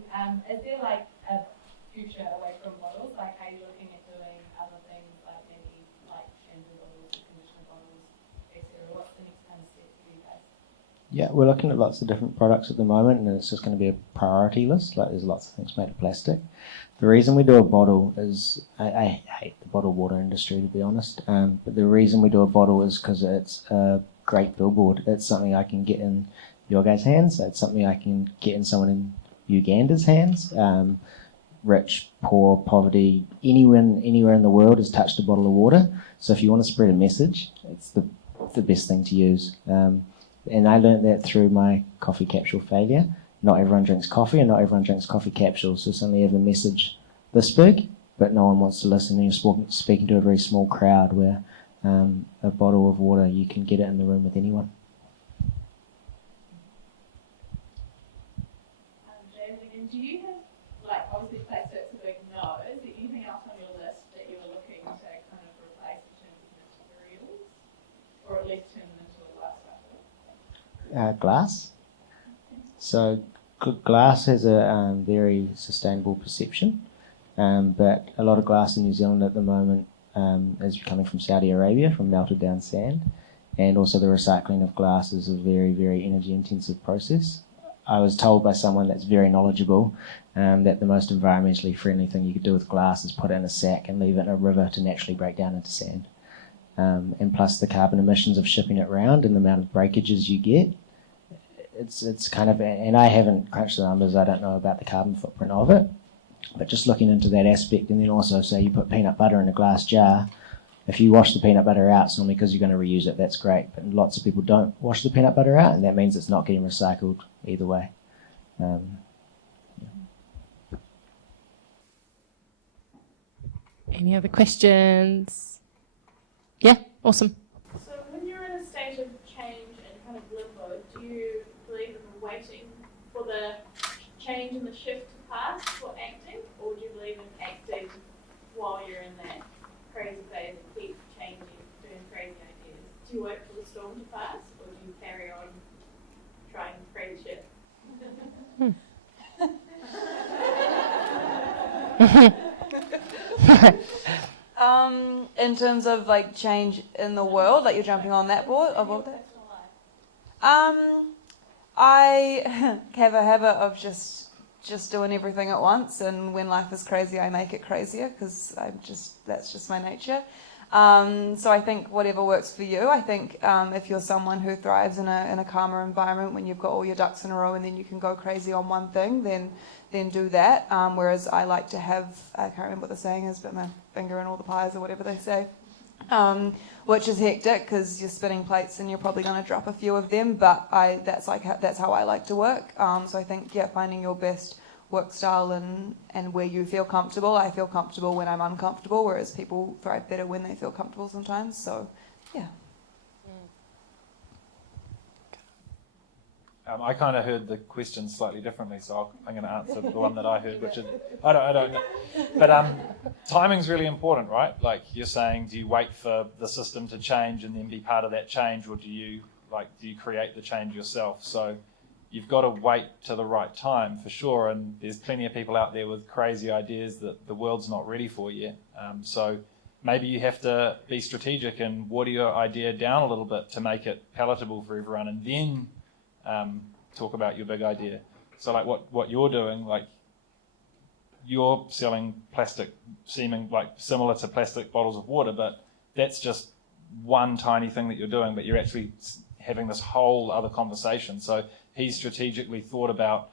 is there like a future away from bottles? Like, are you looking at doing other things, like maybe like shampoo bottles, conditioner bottles, etc.? What's the next kind of step for you guys? Yeah, we're looking at lots of different products at the moment, and it's just going to be a priority list. Like there's lots of things made of plastic. The reason we do a bottle is, I hate the bottled water industry, to be honest, but the reason we do a bottle is because it's a great billboard. It's something I can get in your guys' hands. It's something I can get in someone in Uganda's hands. Rich, poor, poverty, anywhere in the world has touched a bottle of water. So if you want to spread a message, it's the best thing to use. And I learned that through my coffee capsule failure. Not everyone drinks coffee, and not everyone drinks coffee capsules. So suddenly you have a message this big, but no one wants to listen. And you're speaking to a very small crowd, where a bottle of water, you can get it in the room with anyone. James, do you have, like, obviously plastic's a big no, is there anything else on your list that you're looking to kind of replace in terms of materials, or at least turn them into a glass vessel? Glass. So glass has a very sustainable perception, but a lot of glass in New Zealand at the moment is coming from Saudi Arabia, from melted down sand, and also the recycling of glass is a very, very energy intensive process. I was told by someone that's very knowledgeable that the most environmentally friendly thing you could do with glass is put it in a sack and leave it in a river to naturally break down into sand. And plus the carbon emissions of shipping it around and the amount of breakages you get, it's kind of, and I haven't crunched the numbers, I don't know about the carbon footprint of it, But just looking into that aspect, and then also say you put peanut butter in a glass jar. If you wash the peanut butter out, it's normally because you're going to reuse it, that's great. But lots of people don't wash the peanut butter out, and that means it's not getting recycled either way. Any other questions? Yeah, awesome. So when you're in a state of change and kind of limbo, do you believe in waiting for the change and the shift to pass for acting, or do you believe in acting while you're in that crazy phase and keep changing, doing crazy ideas? Do you wait for the storm to pass, or do you carry on trying crazy shit? In terms of like change in the world, like you're jumping on that board of that. I have a habit of just doing everything at once, and when life is crazy, I make it crazier because that's just my nature. So I think whatever works for you. I think if you're someone who thrives in a calmer environment when you've got all your ducks in a row and then you can go crazy on one thing, then do that. Whereas I like to have, I can't remember what the saying is, but my finger in all the pies or whatever they say, which is hectic because you're spinning plates and you're probably going to drop a few of them. But that's how I like to work. So I think finding your best work style and where you feel comfortable. I feel comfortable when I'm uncomfortable, whereas people thrive better when they feel comfortable sometimes. So, yeah. I kind of heard the question slightly differently, so I'm going to answer the one that I heard, which is I don't know. But timing's really important, right? Like you're saying, do you wait for the system to change and then be part of that change, or do you create the change yourself? So you've got to wait to the right time for sure. And there's plenty of people out there with crazy ideas that the world's not ready for yet. So maybe you have to be strategic and water your idea down a little bit to make it palatable for everyone, and then talk about your big idea. So like what you're doing, like you're selling plastic seeming like similar to plastic bottles of water, but that's just one tiny thing that you're doing, but you're actually having this whole other conversation. So he's strategically thought about,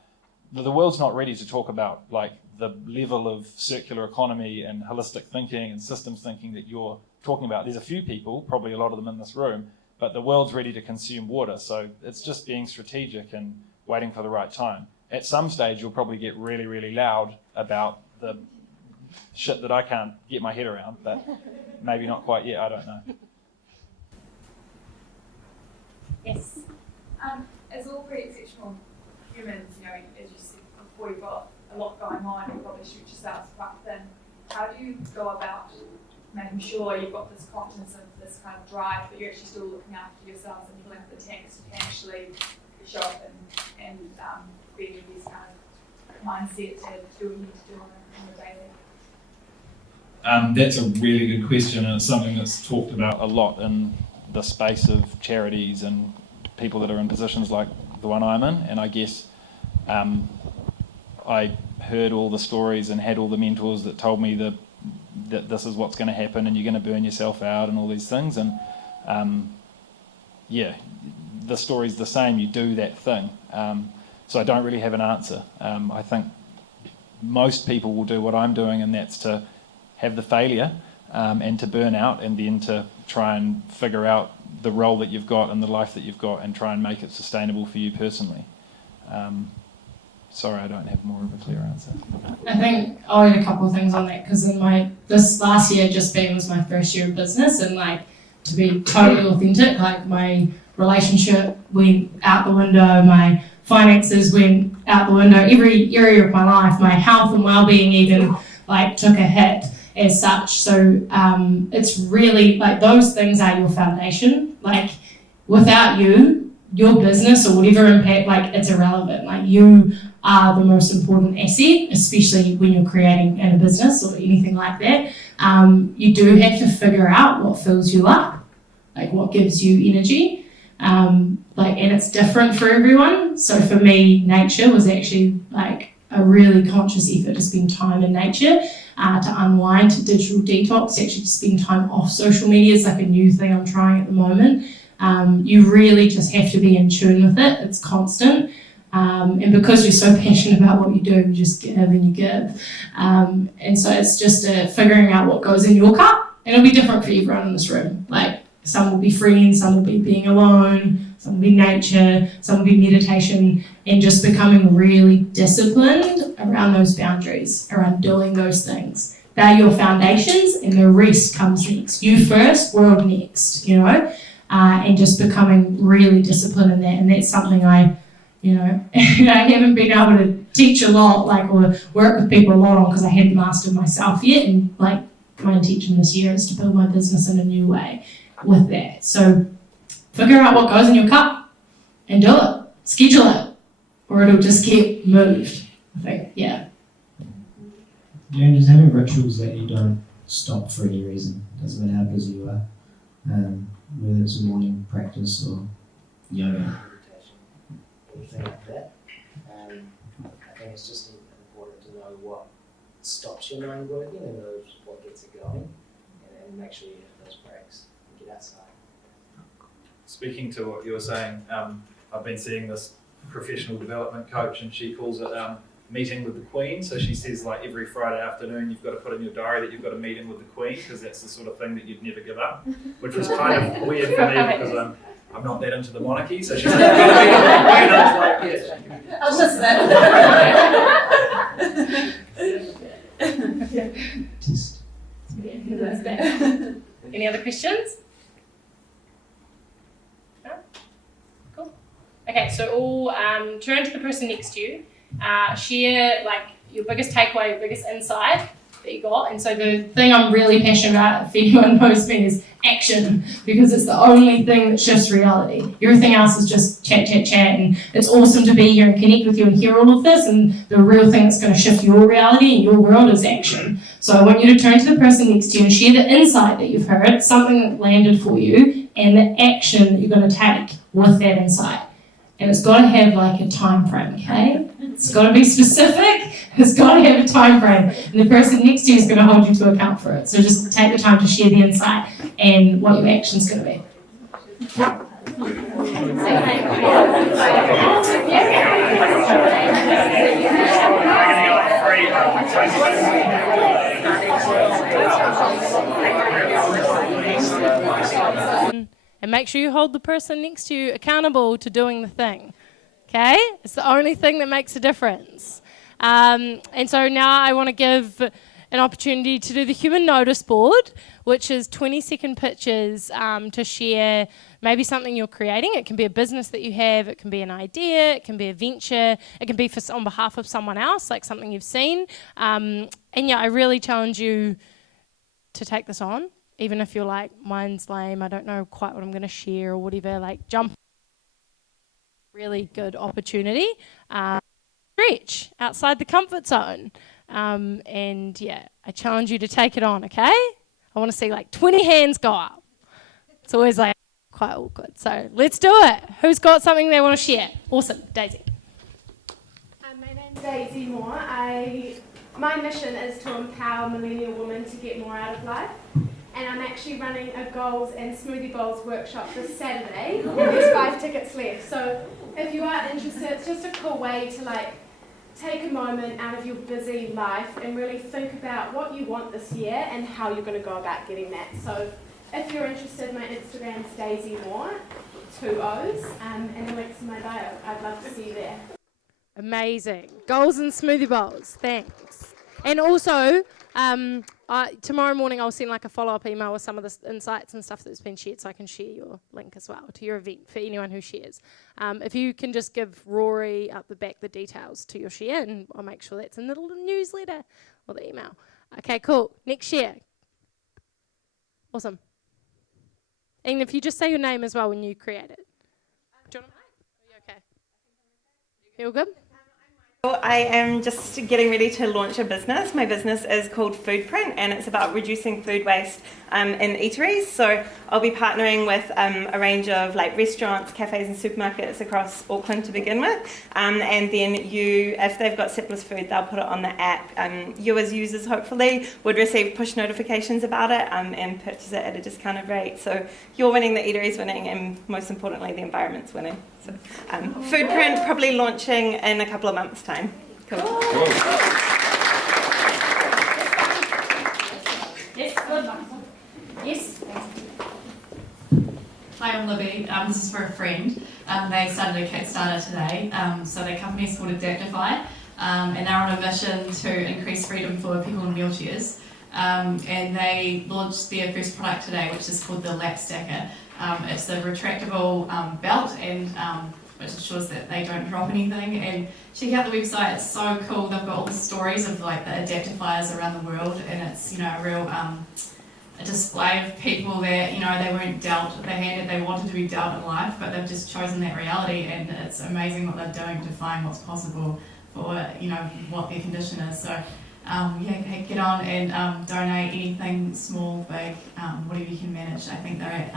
the world's not ready to talk about like the level of circular economy and holistic thinking and systems thinking that you're talking about. There's a few people, probably a lot of them in this room, but the world's ready to consume water. So it's just being strategic and waiting for the right time. At some stage, you'll probably get really, really loud about the shit that I can't get my head around, but maybe not quite yet, I don't know. Yes. As all pretty exceptional humans, as you said before, you've got a lot going on, you probably shoot yourself quite thin. How do you go about making sure you've got this confidence and this kind of drive, but you're actually still looking after yourselves and filling up the tanks, you can actually show up and be in this kind of mindset to do what you need to do on a daily? That's a really good question, and it's something that's talked about a lot in the space of charities and people that are in positions like the one I'm in. And I guess I heard all the stories and had all the mentors that told me that this is what's going to happen and you're going to burn yourself out and all these things. And the story's the same, you do that thing. So I don't really have an answer. I think most people will do what I'm doing, and that's to have the failure and to burn out, and then to try and figure out the role that you've got and the life that you've got and try and make it sustainable for you personally. Sorry, I don't have more of a clear answer. I think I'll add a couple of things on that, because this last year was my first year of business, and like, to be totally authentic, like my relationship went out the window, my finances went out the window, every area of my life, my health and well-being even like took a hit as such. So it's really like those things are your foundation. Like without you, your business or whatever impact, like it's irrelevant. Like you are the most important asset, especially when you're creating in a business or anything like that. You do have to figure out what fills you up, like what gives you energy. And it's different for everyone. So for me, nature was actually like a really conscious effort to spend time in nature, to unwind, to digital detox, actually to spend time off social media is like a new thing I'm trying at the moment. You really just have to be in tune with it. It's constant. And because you're so passionate about what you do, you just give and you give. And so it's just figuring out what goes in your cup. And it'll be different for everyone in this room. Like, some will be friends, some will be being alone, some will be nature, some will be meditation, and just becoming really disciplined around those boundaries, around doing those things. They're your foundations, and the rest comes next. You first, world next, you know? And just becoming really disciplined in that. And that's something I haven't been able to teach a lot, like, or work with people a lot on, because I hadn't mastered myself yet. And like, my intention this year is to build my business in a new way with that. So figure out what goes in your cup and do it. Schedule it, or it'll just get moved. I think, yeah. Yeah, and just having rituals that you don't stop for any reason. Doesn't matter how busy you are. Whether it's a morning practice or yoga. Meditation, anything like that. I think it's just important to know what stops your mind working and knows what gets it going, and make sure you hit those breaks and get outside. Speaking to what you were saying, I've been seeing this professional development coach, and she calls it meeting with the Queen. So she says, like, every Friday afternoon you've got to put in your diary that you've got a meeting with the Queen, because that's the sort of thing that you'd never give up, which was kind of weird for me because I'm not that into the monarchy. So she's like, you've got to meet with the Queen. I was like, yes. I'll listen Test. Any other questions? No? Cool. Okay, so all turn to the person next to you. Share like your biggest takeaway, your biggest insight that you got. And so the thing I'm really passionate about, if anyone knows me, is action, because it's the only thing that shifts reality. Everything else is just chat, and it's awesome to be here and connect with you and hear all of this, and the real thing that's going to shift your reality and your world is action. So I want you to turn to the person next to you and share the insight that you've heard, something that landed for you, and the action that you're going to take with that insight. And it's got to have like a time frame, okay? It's got to be specific. It's got to have a time frame. And the person next to you is going to hold you to account for it. So just take the time to share the insight and what your action's going to be. And make sure you hold the person next to you accountable to doing the thing. Okay? It's the only thing that makes a difference. And so now I want to give an opportunity to do the human notice board, which is 20-second pictures to share maybe something you're creating. It can be a business that you have, it can be an idea, it can be a venture, it can be on behalf of someone else, like something you've seen. And yeah, I really challenge you to take this on. Even if you're like, mine's lame, I don't know quite what I'm going to share or whatever, like jump. Really good opportunity. Stretch outside the comfort zone. And yeah, I challenge you to take it on, okay? I want to see like 20 hands go up. It's always like quite awkward. So let's do it. Who's got something they want to share? Awesome. Daisy. My name's Daisy Moore. My mission is to empower millennial women to get more out of life. And I'm actually running a goals and smoothie bowls workshop this Saturday, and there's 5 tickets left. So if you are interested, it's just a cool way to like take a moment out of your busy life and really think about what you want this year and how you're going to go about getting that. So if you're interested, my Instagram's Daisy Moore, 2 O's, and the link's in my bio. I'd love to see you there. Amazing. Goals and smoothie bowls. Thanks. And also, tomorrow morning I'll send like a follow-up email with some of the insights and stuff that's been shared, so I can share your link as well to your event for anyone who shares. If you can just give Rory up the back the details to your share, and I'll make sure that's in the little newsletter or the email. Okay, cool. Next share. Awesome. And if you just say your name as well when you create it. Do you want to? Are you okay? You all good? I am just getting ready to launch a business. My business is called Foodprint and it's about reducing food waste in eateries. So I'll be partnering with a range of like restaurants, cafes and supermarkets across Auckland to begin with. And then if they've got surplus food, they'll put it on the app. You as users hopefully would receive push notifications about it and purchase it at a discounted rate. So you're winning, the eatery's winning, and most importantly, the environment's winning. So Foodprint probably launching in a couple of months' time. Cool. Yes, good. Yes. Hi, I'm Libby. This is for a friend. They started a Kickstarter today. So their company is called Adaptify, and they're on a mission to increase freedom for people in wheelchairs. And they launched their first product today, which is called the Lap Stacker. It's a retractable belt and which ensures that they don't drop anything. And check out the website, it's so cool. They've got all the stories of like the adaptifiers around the world, and it's, you know, a real a display of people that, you know, they weren't dealt the hand that they wanted to be dealt in life, but they've just chosen that reality, and it's amazing what they're doing to find what's possible for, you know, what their condition is. So yeah, get on and donate anything small, big, whatever you can manage. I think they're at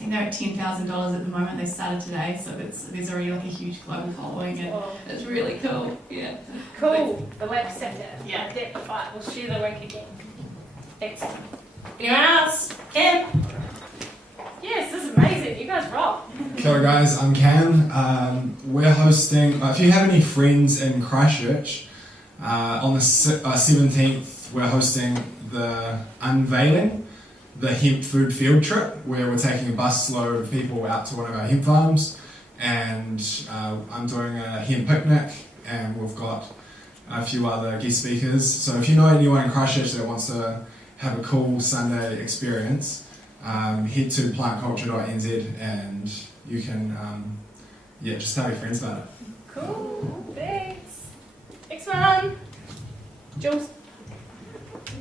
$10,000 at the moment. They started today, so there's already like a huge global following, and it's really cool. Yeah. Cool. The Lap Stacker. Yeah. Adaptify. We'll share the link again. Thanks. Anyone else? Cam? Yes, this is amazing. You guys rock. Kia ora guys, I'm Cam. We're hosting, if you have any friends in Christchurch, on the 17th we're hosting the Unveiling, the hemp food field trip, where we're taking a bus load of people out to one of our hemp farms, and I'm doing a hemp picnic, and we've got a few other guest speakers. So if you know anyone in Christchurch that wants to have a cool Sunday experience, head to plantculture.nz and you can just tell your friends about it. Cool. Thanks. Next one. Jules.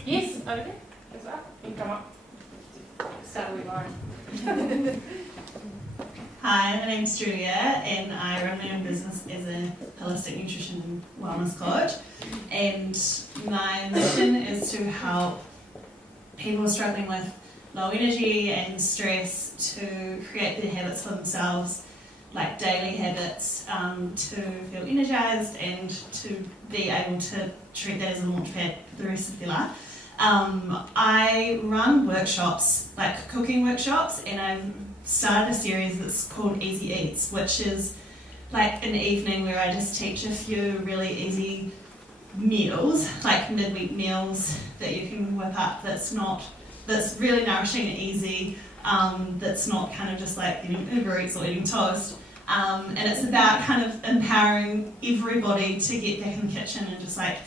Yes, over there. As well. You can come up. Start with Lauren. Hi, my name's Julia and I run my own business as a holistic nutrition and wellness coach, and my mission is to help people struggling with low energy and stress to create their habits for themselves, like daily habits, to feel energized and to be able to treat that as a launch pad for the rest of their life. I run workshops, like cooking workshops, and I've started a series that's called Easy Eats, which is like an evening where I just teach a few really easy meals, like midweek meals that you can whip up that's really nourishing and easy, that's not kind of just like eating Uber Eats or eating toast. And it's about kind of empowering everybody to get back in the kitchen and just like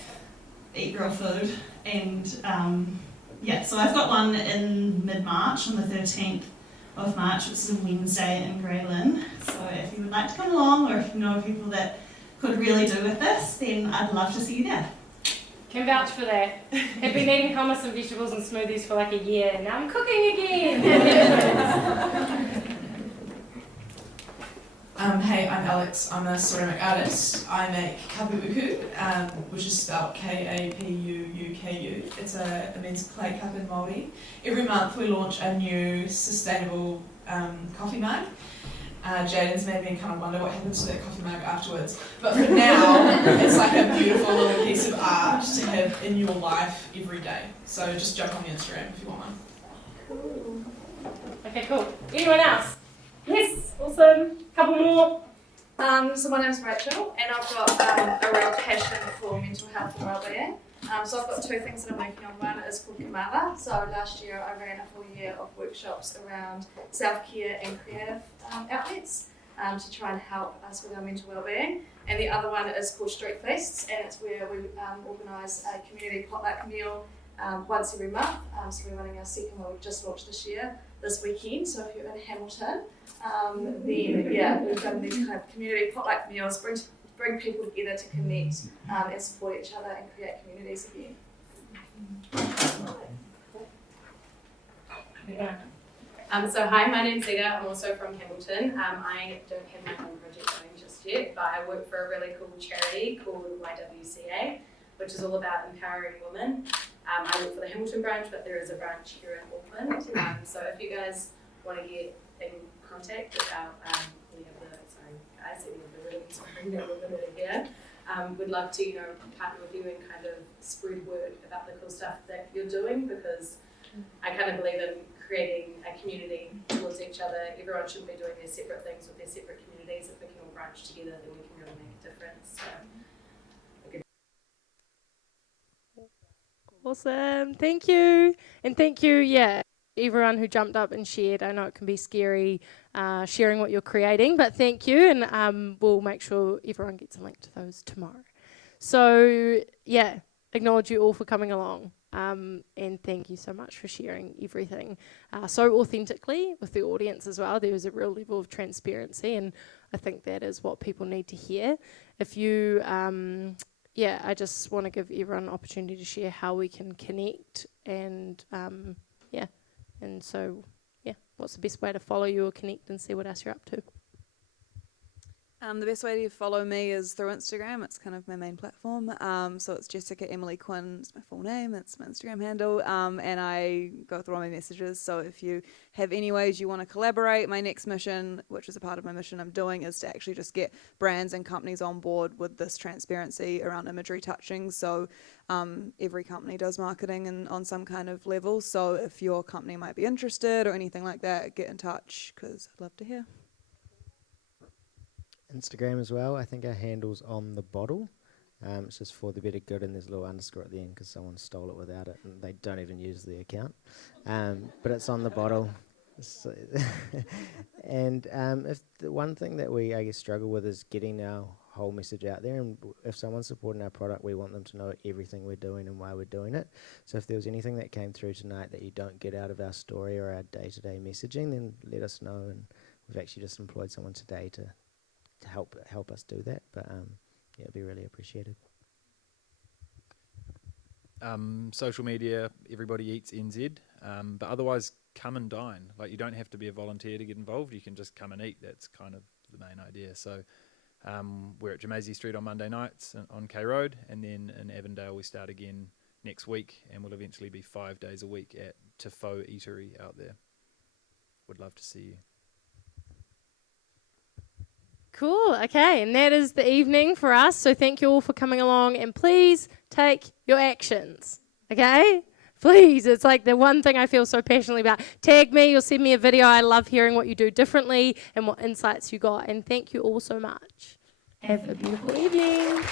eat real food. And so I've got one in mid-March on the 13th of March, which is a Wednesday in Grey Lynn. So if you would like to come along, or if you know people that could really do with this, then I'd love to see you there. Can vouch for that. Have been eating hummus and vegetables and smoothies for like a year, and now I'm cooking again. Hey, I'm Alex. I'm a ceramic artist. I make kapuuku, which is spelled Kapuuku. It's a men's clay cup in Māori. Every month we launch a new sustainable coffee mug. Jaden's made me kind of wonder what happens to that coffee mug afterwards. But for now, it's like a beautiful little piece of art to have in your life every day. So just jump on the Instagram if you want one. Cool. Okay, cool. Anyone else? Yes, awesome. Couple more. So my name's Rachel, and I've got a real passion for mental health and wellbeing. So I've got two things that I'm working on. One is called Kamala. So last year I ran a full year of workshops around self-care and creative outlets to try and help us with our mental wellbeing. And the other one is called Street Feasts, and it's where we organise a community potluck meal once every month. So we're running our second one. We've just launched this weekend. So if you're in Hamilton, then we've done these kind of community potluck meals, bring people together to connect and support each other and create communities again. So hi, my name's Zeta. I'm also from Hamilton. I don't have my own project going just yet, but I work for a really cool charity called YWCA, which is all about empowering women. I work for the Hamilton branch, but there is a branch here in Auckland. So if you guys want to get in contact about any of the, sorry guys, any of the really inspiring women that are here, we'd love to, partner with you and kind of spread word about the cool stuff that you're doing, because I kind of believe in creating a community towards each other. Everyone shouldn't be doing their separate things with their separate communities. If we can all branch together, then we can really make a difference. So, Awesome. Thank you. And thank you, everyone who jumped up and shared. I know it can be scary sharing what you're creating, but thank you. And we'll make sure everyone gets a link to those tomorrow. So, acknowledge you all for coming along. And thank you so much for sharing everything so authentically with the audience as well. There was a real level of transparency, and I think that is what people need to hear. If you... I just want to give everyone an opportunity to share how we can connect and, what's the best way to follow you or connect and see what else you're up to? The best way to follow me is through Instagram. It's kind of my main platform. So it's Jessica Emily Quinn. It's my full name. It's my Instagram handle. And I go through all my messages. So if you have any ways you want to collaborate, my next mission, which is a part of my mission I'm doing, is to actually just get brands and companies on board with this transparency around imagery touching. So every company does marketing on some kind of level. So if your company might be interested or anything like that, get in touch, because I'd love to hear. Instagram as well. I think our handle's on the bottle. It's just for the better good, and there's a little underscore at the end because someone stole it without it, and they don't even use the account. But it's on the bottle. So and if the one thing that we, I guess, struggle with is getting our whole message out there. And if someone's supporting our product, we want them to know everything we're doing and why we're doing it. So if there was anything that came through tonight that you don't get out of our story or our day-to-day messaging, then let us know. And we've actually just employed someone today to help us do that, but it'd be really appreciated. Social media, everybody eats NZ, but otherwise come and dine. Like, you don't have to be a volunteer to get involved. You can just come and eat. That's kind of the main idea. So we're at Jamaica Street on Monday nights on K Road, and then in Avondale we start again next week, and we'll eventually be 5 days a week at Tifo Eatery out there. Would love to see you. Cool. Okay, and that is the evening for us. So thank you all for coming along, and please take your actions. Okay? Please. It's like the one thing I feel so passionately about. Tag me or send me a video. I love hearing what you do differently and what insights you got. And thank you all so much. Have a beautiful evening.